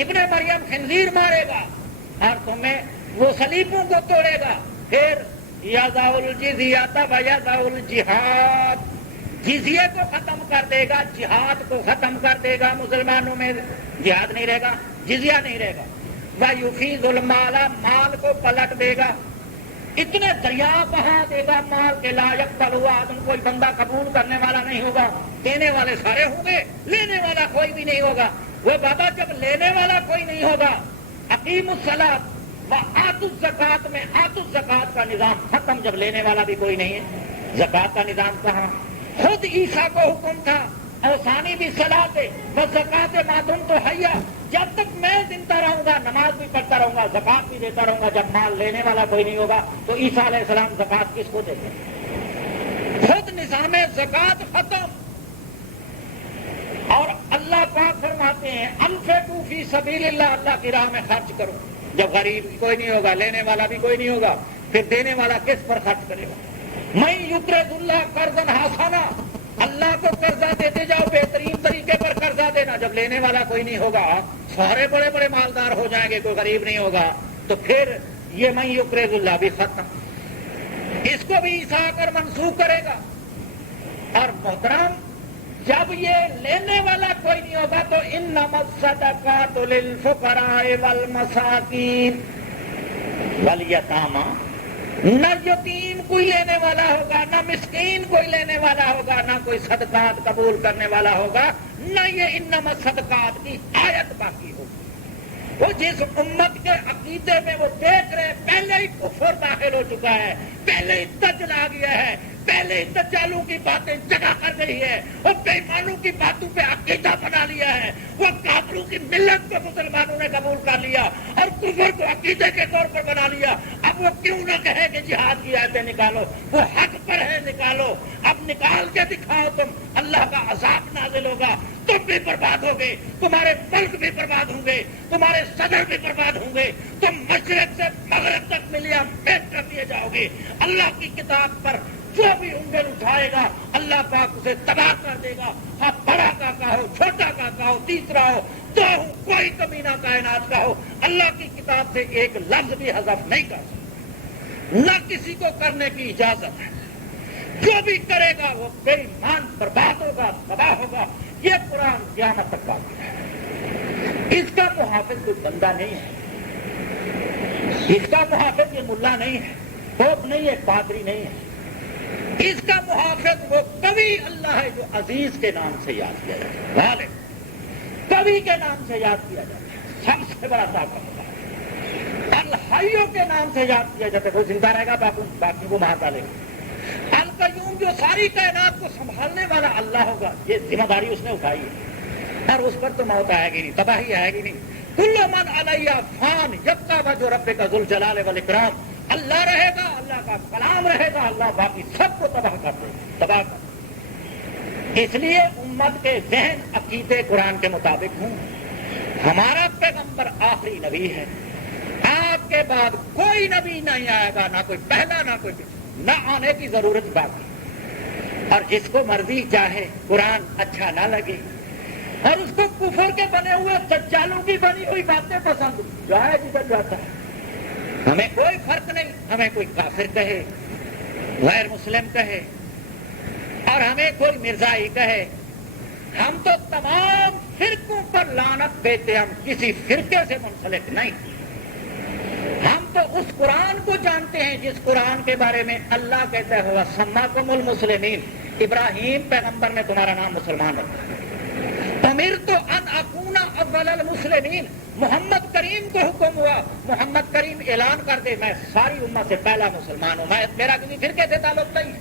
ابن مریم خنزیر مارے گا اور تمہیں وہ صلیبوں کو توڑے گا۔ پھر یضع الجزیۃ و یضع الجہاد، جزیے کو ختم کر دے گا، جہاد کو ختم کر دے گا، مسلمانوں میں جہاد نہیں رہے گا، جزیہ نہیں رہے گا، وَيُفِيضُ الْمَالَ مال کو پلٹ دے گا، اتنے دریا بہا دے گا مال کے لا يقبل احد کوئی بندہ قبول کرنے والا نہیں ہوگا، دینے والے سارے ہوں گے، لینے والا کوئی بھی نہیں ہوگا۔ وہ بابا جب لینے والا کوئی نہیں ہوگا، اقیموا الصلاۃ وآتوا الزکوٰۃ میں آتوا الزکوٰۃ کا نظام ختم، جب لینے والا بھی کوئی نہیں ہے، زکوٰۃ کا نظام کہاں؟ خود عیسیٰ کو حکم تھا اوثانی بھی صلاۃ والزکوٰۃ ما دمت حیا، جب تک میں زندہ رہوں گا نماز بھی پڑھتا رہوں گا، زکوٰۃ بھی دیتا رہوں گا۔ جب مال لینے والا کوئی نہیں ہوگا تو عیسیٰ علیہ السلام زکوٰۃ کس کو دیتے؟ خود نظام زکوٰۃ ختم۔ اور اللہ پاک فرماتے ہیں انفقوا فی سبیل اللہ، اللہ کی راہ میں خرچ کرو۔ جب غریب کوئی نہیں ہوگا، لینے والا بھی کوئی نہیں ہوگا، پھر دینے والا کس پر خرچ کرے گا؟ میں یقرض اللہ قرضا حسنا، اللہ کو قرضہ دیتے جاؤ، بہترین طریقے پر قرضہ دینا۔ جب لینے والا کوئی نہیں ہوگا، سارے بڑے بڑے مالدار ہو جائیں گے، کوئی غریب نہیں ہوگا، تو پھر یہ میں یقرض اللہ بھی ختم، اس کو بھی عیسیٰ کر منسوخ کرے گا۔ اور محترم جب یہ لینے والا کوئی نہیں ہوگا تو انما الصدقات للفقراء والمساکین والیتامی، نہ یتیم کوئی لینے والا ہوگا، نہ مسکین کوئی لینے والا ہوگا، نہ کوئی صدقات قبول کرنے والا ہوگا، نہ یہ انما الصدقات کی آیت باقی ہوگی۔ وہ جس امت کے عقیدے میں وہ دیکھ رہے پہلے ہی کفر داخل ہو چکا ہے، پہلے ہی دجل آ گیا ہے، پہلے ہی دجالوں کی باتیں جگہ کر رہی ہے، وہ بے ایمانوں کی باتوں پہ عقیدہ بنا لیا ہے، وہ کافروں کی ملت کو مسلمانوں نے قبول کر لیا اور کفر کو عقیدے کے طور پر بنا لیا۔ اب وہ کیوں نہ کہے کہ جہاد کی آیتیں نکالو، وہ حق پر ہے، نکالو، اب نکال کے دکھاؤ، تم اللہ کا عذاب نازل ہوگا، تم بھی برباد ہوگے، تمہارے ملک بھی برباد ہوں گے، تمہارے صدر بھی برباد ہوں گے، تم مشرق سے مغرب تک ملیا میٹ کر دیے جاؤ گے۔ اللہ کی کتاب پر جو بھی انگل اٹھائے گا اللہ پاک اسے تباہ کر دے گا، ہاں بڑا کا ہو، چھوٹا کا ہو، تیسرا ہو، تو کوئی کمینہ کائنات کا ہو، اللہ کی کتاب سے ایک لفظ بھی حذف نہیں کر سکتا، نہ کسی کو کرنے کی اجازت ہے۔ جو بھی کرے گا وہ بے ایمان برباد ہوگا، تباہ ہوگا۔ یہ قرآن قیامت تک باقی ہے، اس کا محافظ کوئی بندہ نہیں ہے، اس کا محافظ یہ ملا نہیں ہے، پوپ نہیں ہے، پادری نہیں ہے، اس کا محافظ وہ کبھی اللہ ہے جو عزیز کے نام سے یاد کیا جاتا ہے، غالب کبھی کے نام سے یاد کیا جاتا ہے، سب سے بڑا طاقت ہوتا ہے، الحیوں کے نام سے یاد کیا جاتا ہے، وہ زندہ رہے گا، باقی کو مار ڈالے گا، القیوم جو ساری کائنات کو سنبھالنے والا اللہ ہوگا، یہ ذمہ داری اس نے اٹھائی ہے، اور اس پر تو موت آئے گی نہیں، تباہی آئے گی نہیں۔ کل من علیہ فان یبقی وجہ ربک ذو الجلال والاکرام، اللہ رہے گا، اللہ کا کلام رہے گا، اللہ باقی سب کو تباہ کر دے گا، تباہ کر دے گا۔ اس لیے امت کے ذہن عقیدے قرآن کے مطابق ہوں، ہمارا پیغمبر آخری نبی ہے، آپ کے بعد کوئی نبی نہیں آئے گا، نہ کوئی پہلا نہ کوئی پچھلا، نہ آنے کی ضرورت باقی، اور جس کو مرضی چاہے قرآن اچھا نہ لگے اور اس کو کفر کے بنے ہوئے دجالوں کی بنی ہوئی باتیں پسند جائے جدھر جاتا ہے، ہمیں کوئی فرق نہیں، ہمیں کوئی کافر کہے، غیر مسلم کہے، اور ہمیں کوئی مرزائی کہے، ہم تو تمام فرقوں پر لعنت دیتے، ہم کسی فرقے سے منسلک نہیں، ہم تو اس قرآن کو جانتے ہیں جس قرآن کے بارے میں اللہ کہتا ہے وَسَمَّاكُمُ الْمُسْلِمِينَ، ابراہیم پیغمبر نے تمہارا نام مسلمان رکھا، امرت ان اکون اول المسلمین، محمد کریم کو حکم ہوا، محمد کریم اعلان کر دے میں ساری امت سے پہلا مسلمان ہوں، میرا کسی فرقے سے تعلق نہیں ہے،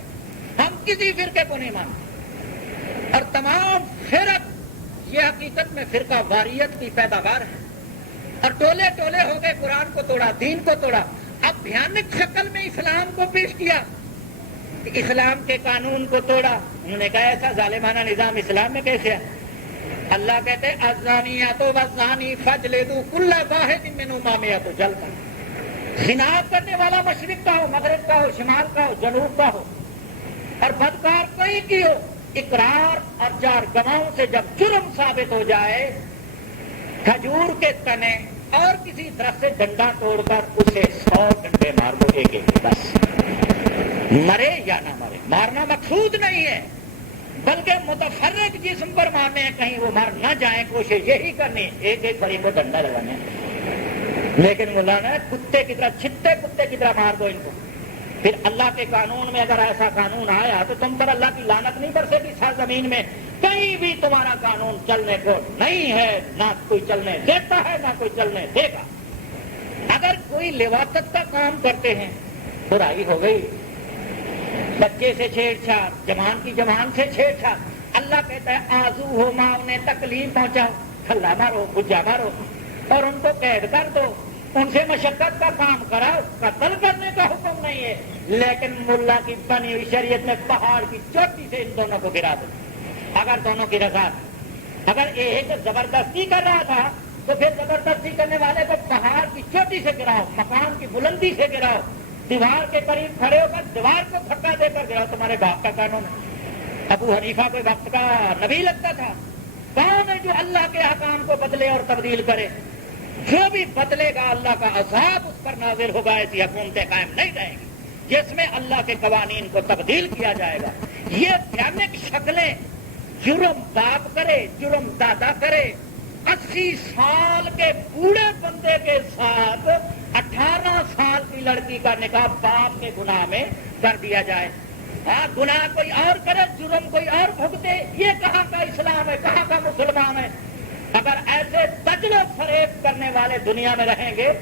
ہم کسی فرقے کو نہیں مانتے، اور تمام فرق یہ حقیقت میں فرقہ واریت کی پیداوار ہے، اور ٹولے ٹولے ہو گئے، قرآن کو توڑا، دین کو توڑا، اب بھیانک شکل میں اسلام کو پیش کیا، اسلام کے قانون کو توڑا، انہوں نے کہا ایسا ظالمانہ نظام اسلام میں کیسے ہے؟ اللہ کہتے ہیں الزانیۃ والزانی فاجلدوا کل واحد منہما مئۃ جلدۃ، زنا کرنے والا مشرق کا ہو، مغرب کا ہو، شمال کا ہو، جنوب کا ہو، اور بدکار کوئی کی ہو، اقرار اور 4 گواہوں سے جب جرم ثابت ہو جائے، کھجور کے تنے اور کسی درخت سے ڈنڈا توڑ کر اسے 100 ڈنڈے مار دو، ایک بس، مرے یا نہ مرے، مارنا مقصود نہیں ہے، بلکہ متفرق جسم پر مارنے ہیں، کہیں وہ مر نہ جائیں، کوشش یہی کرنی ایک ایک بڑی کو ڈنڈا لگانے۔ لیکن مولانا کتے کی طرح، چھتے کتے کی طرح مار دو ان کو۔ پھر اللہ کے قانون میں اگر ایسا قانون آیا تو تم پر اللہ کی لعنت نہیں برسے گی سرزمین میں؟ کہیں بھی تمہارا قانون چلنے کو نہیں ہے، نہ کوئی چلنے دیتا ہے نہ کوئی چلنے دے گا۔ اگر کوئی لواطت کا کام کرتے ہیں، برائی ہو گئی، بچے سے چھیڑ چھاڑ، جوان کی جوان سے چھیڑ چھاڑ، اللہ کہتا ہے آزو ہو، ماں انہیں تکلیف پہنچاؤ، کھلا مارو، بجا مارو اور ان کو قید کر دو، ان سے مشقت کا کام کراؤ، قتل کرنے کا حکم نہیں ہے۔ لیکن ملا کی بنی ہوئی شریعت میں پہاڑ کی چوٹی سے ان دونوں کو گرا دو۔ اگر دونوں کی رضا، اگر ایک زبردستی کر رہا تھا تو پھر زبردستی کرنے والے کو پہاڑ کی چوٹی سے گراؤ، مکان کی بلندی سے گراؤ، دیوار کے قریب کھڑے ہو کر دیوار کو دھکا دے کر گراؤ۔ تمہارے باپ کا قانون ہے۔ ابو حنیفہ کوئی وقت کا نبی لگتا تھا؟ کون ہے جو اللہ کے احکام کو بدلے اور تبدیل کرے؟ جو بھی بدلے گا اللہ کا عذاب اس پر نازل ہوگا۔ ایسی حکومتیں قائم نہیں رہیں گی جس میں اللہ کے قوانین کو تبدیل کیا جائے گا۔ یہ بھیانک شکلیں، جرم باپ کرے، جرم دادا کرے، 80 سال کے بوڑھے بندے کے ساتھ 18 سال کی لڑکی کا نکاح باپ کے گناہ میں کر دیا جائے۔ ہاں، گناہ کوئی اور کرے، جرم کوئی اور بھگتے، یہ کہاں کا اسلام ہے، کہاں کا مسلمان ہے؟ اگر ایسے دجل و فریب کرنے والے دنیا میں رہیں گے،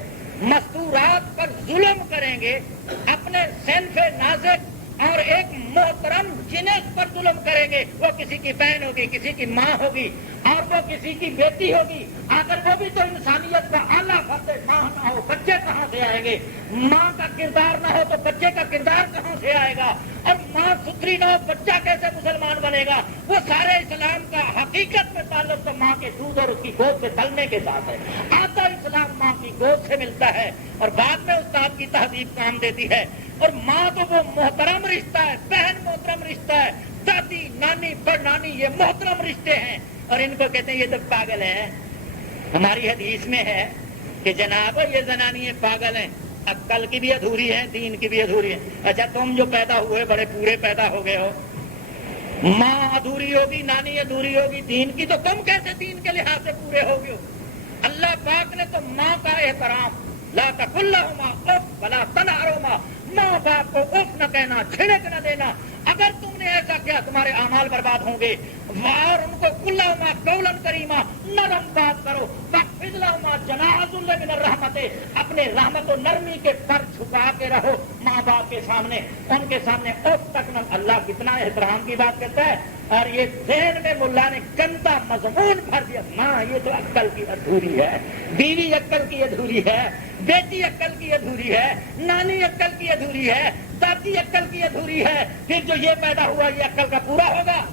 مستورات پر ظلم کریں گے، اپنے صنف نازک اور ایک محترم جنس پر ظلم کریں گے، وہ کسی کی بہن ہوگی، کسی کی ماں ہوگی اور وہ کسی کی بیٹی ہوگی، اگر وہ بھی تو انسانیت کا اعلیٰ فرد ہے۔ ماں نہ ہو بچے کہاں سے آئیں گے؟ ماں کا کردار نہ ہو تو بچے کا کردار کہاں سے آئے گا؟ اور ماں ستھری نہ ہو بچہ کیسے مسلمان بنے گا؟ وہ سارے اسلام کا حقیقت میں تعلق تو ماں کے دودھ اور اس کی گود سے تلنے کے ساتھ ہے۔ آتا اسلام ماں کی گود سے ملتا ہے اور بعد میں استاد کی تہذیب کام دیتی ہے۔ اور ماں تو وہ محترم رشتہ ہے، بہن محترم رشتہ ہے، دادی نانی بڑ نانی یہ محترم رشتے ہیں، اور ان کو کہتے ہیں یہ تو پاگل ہیں۔ ہماری حدیث میں ہے کہ جناب یہ زنانیاں پاگل ہیں، عقل کی بھی ادھوری ہے، دین کی بھی ادھوری ہے۔ اچھا تم جو پیدا ہوئے بڑے پورے پیدا ہو گئے ہو، ماں ادھوری ہوگی، نانی ادھوری ہوگی، دین کی تو تم کیسے دین کے لحاظ سے پورے ہو گئے ہو؟ اللہ پاک نے تو ماں کا احترام، لا تقل لهما اف ولا تنهرهما، ماں باپ کو اف نہ کہنا، چھڑک نہ دینا۔ اگر تم نے ایسا کیا تمہارے اعمال برباد ہوں گے۔ اور ان کو قل لهما قولا کریما، نرم بات کرو، واخفض لهما جناح الذل من الرحمت، اپنے رحمت و نرمی کے پر چھپا کے رہو ماں باپ کے سامنے، ان کے سامنے اف تک نہ۔ اللہ کتنا احترام کی بات کرتا ہے، اور یہ ذہن میں ملا نے گندا مضمون بھر دیا۔ ماں یہ تو عقل کی ادھوری ہے، بیوی عقل کی ادھوری ہے، بیٹی عقل کی ادھوری ہے، نانی عقل کی ادھوری ہے، دادی عقل کی ادھوری ہے، پھر جو یہ پیدا ہوا یہ عقل کا پورا ہوگا؟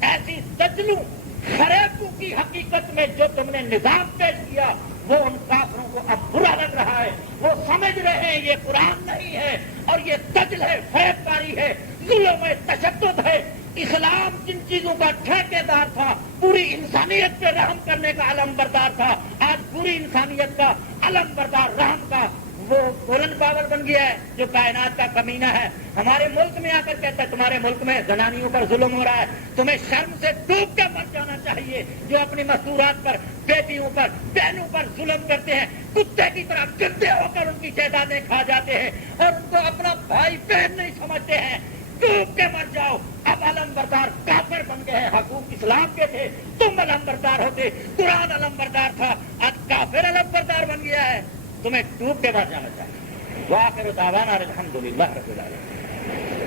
ایسی دجلوں فریبوں کی حقیقت میں جو تم نے نظام پیش کیا وہ ان کافروں کو اب برا لگ رہا ہے۔ وہ سمجھ رہے ہیں یہ قرآن نہیں ہے اور یہ دجل ہے، فریب کاری ہے، ظلم ہے، تشدد ہے۔ اسلام جن چیزوں کا ٹھیکے دار تھا، پوری انسانیت پہ رحم کرنے کا علم بردار تھا، آج پوری انسانیت کا علم بردار رحم کا وہ گولڈن پاور بن گیا ہے جو کائنات کا کمینہ ہے۔ ہمارے ملک میں آ کر کہتا ہے تمہارے ملک میں زنانیوں پر ظلم ہو رہا ہے، تمہیں شرم سے ڈوب کے مر جانا چاہیے جو اپنی مستورات پر، بیٹیوں پر، بہنوں پر ظلم کرتے ہیں، کتے کی طرح گردے ہو کر ان کی جائیدادیں کھا جاتے ہیں اور ان کو اپنا بھائی بہن نہیں سمجھتے ہیں۔ ڈوب کے مر جاؤ۔ اب علم بردار کافر بن گئے ہیں، حقوق اسلام کے تھے، تم علم بردار ہوتے، قرآن علم بردار تھا، آج کافر علم بردار بن گیا ہے، تمہیں ڈوب کے مر جانا چاہیے۔ وآخر دعوانا الحمدللہ رب العالمین۔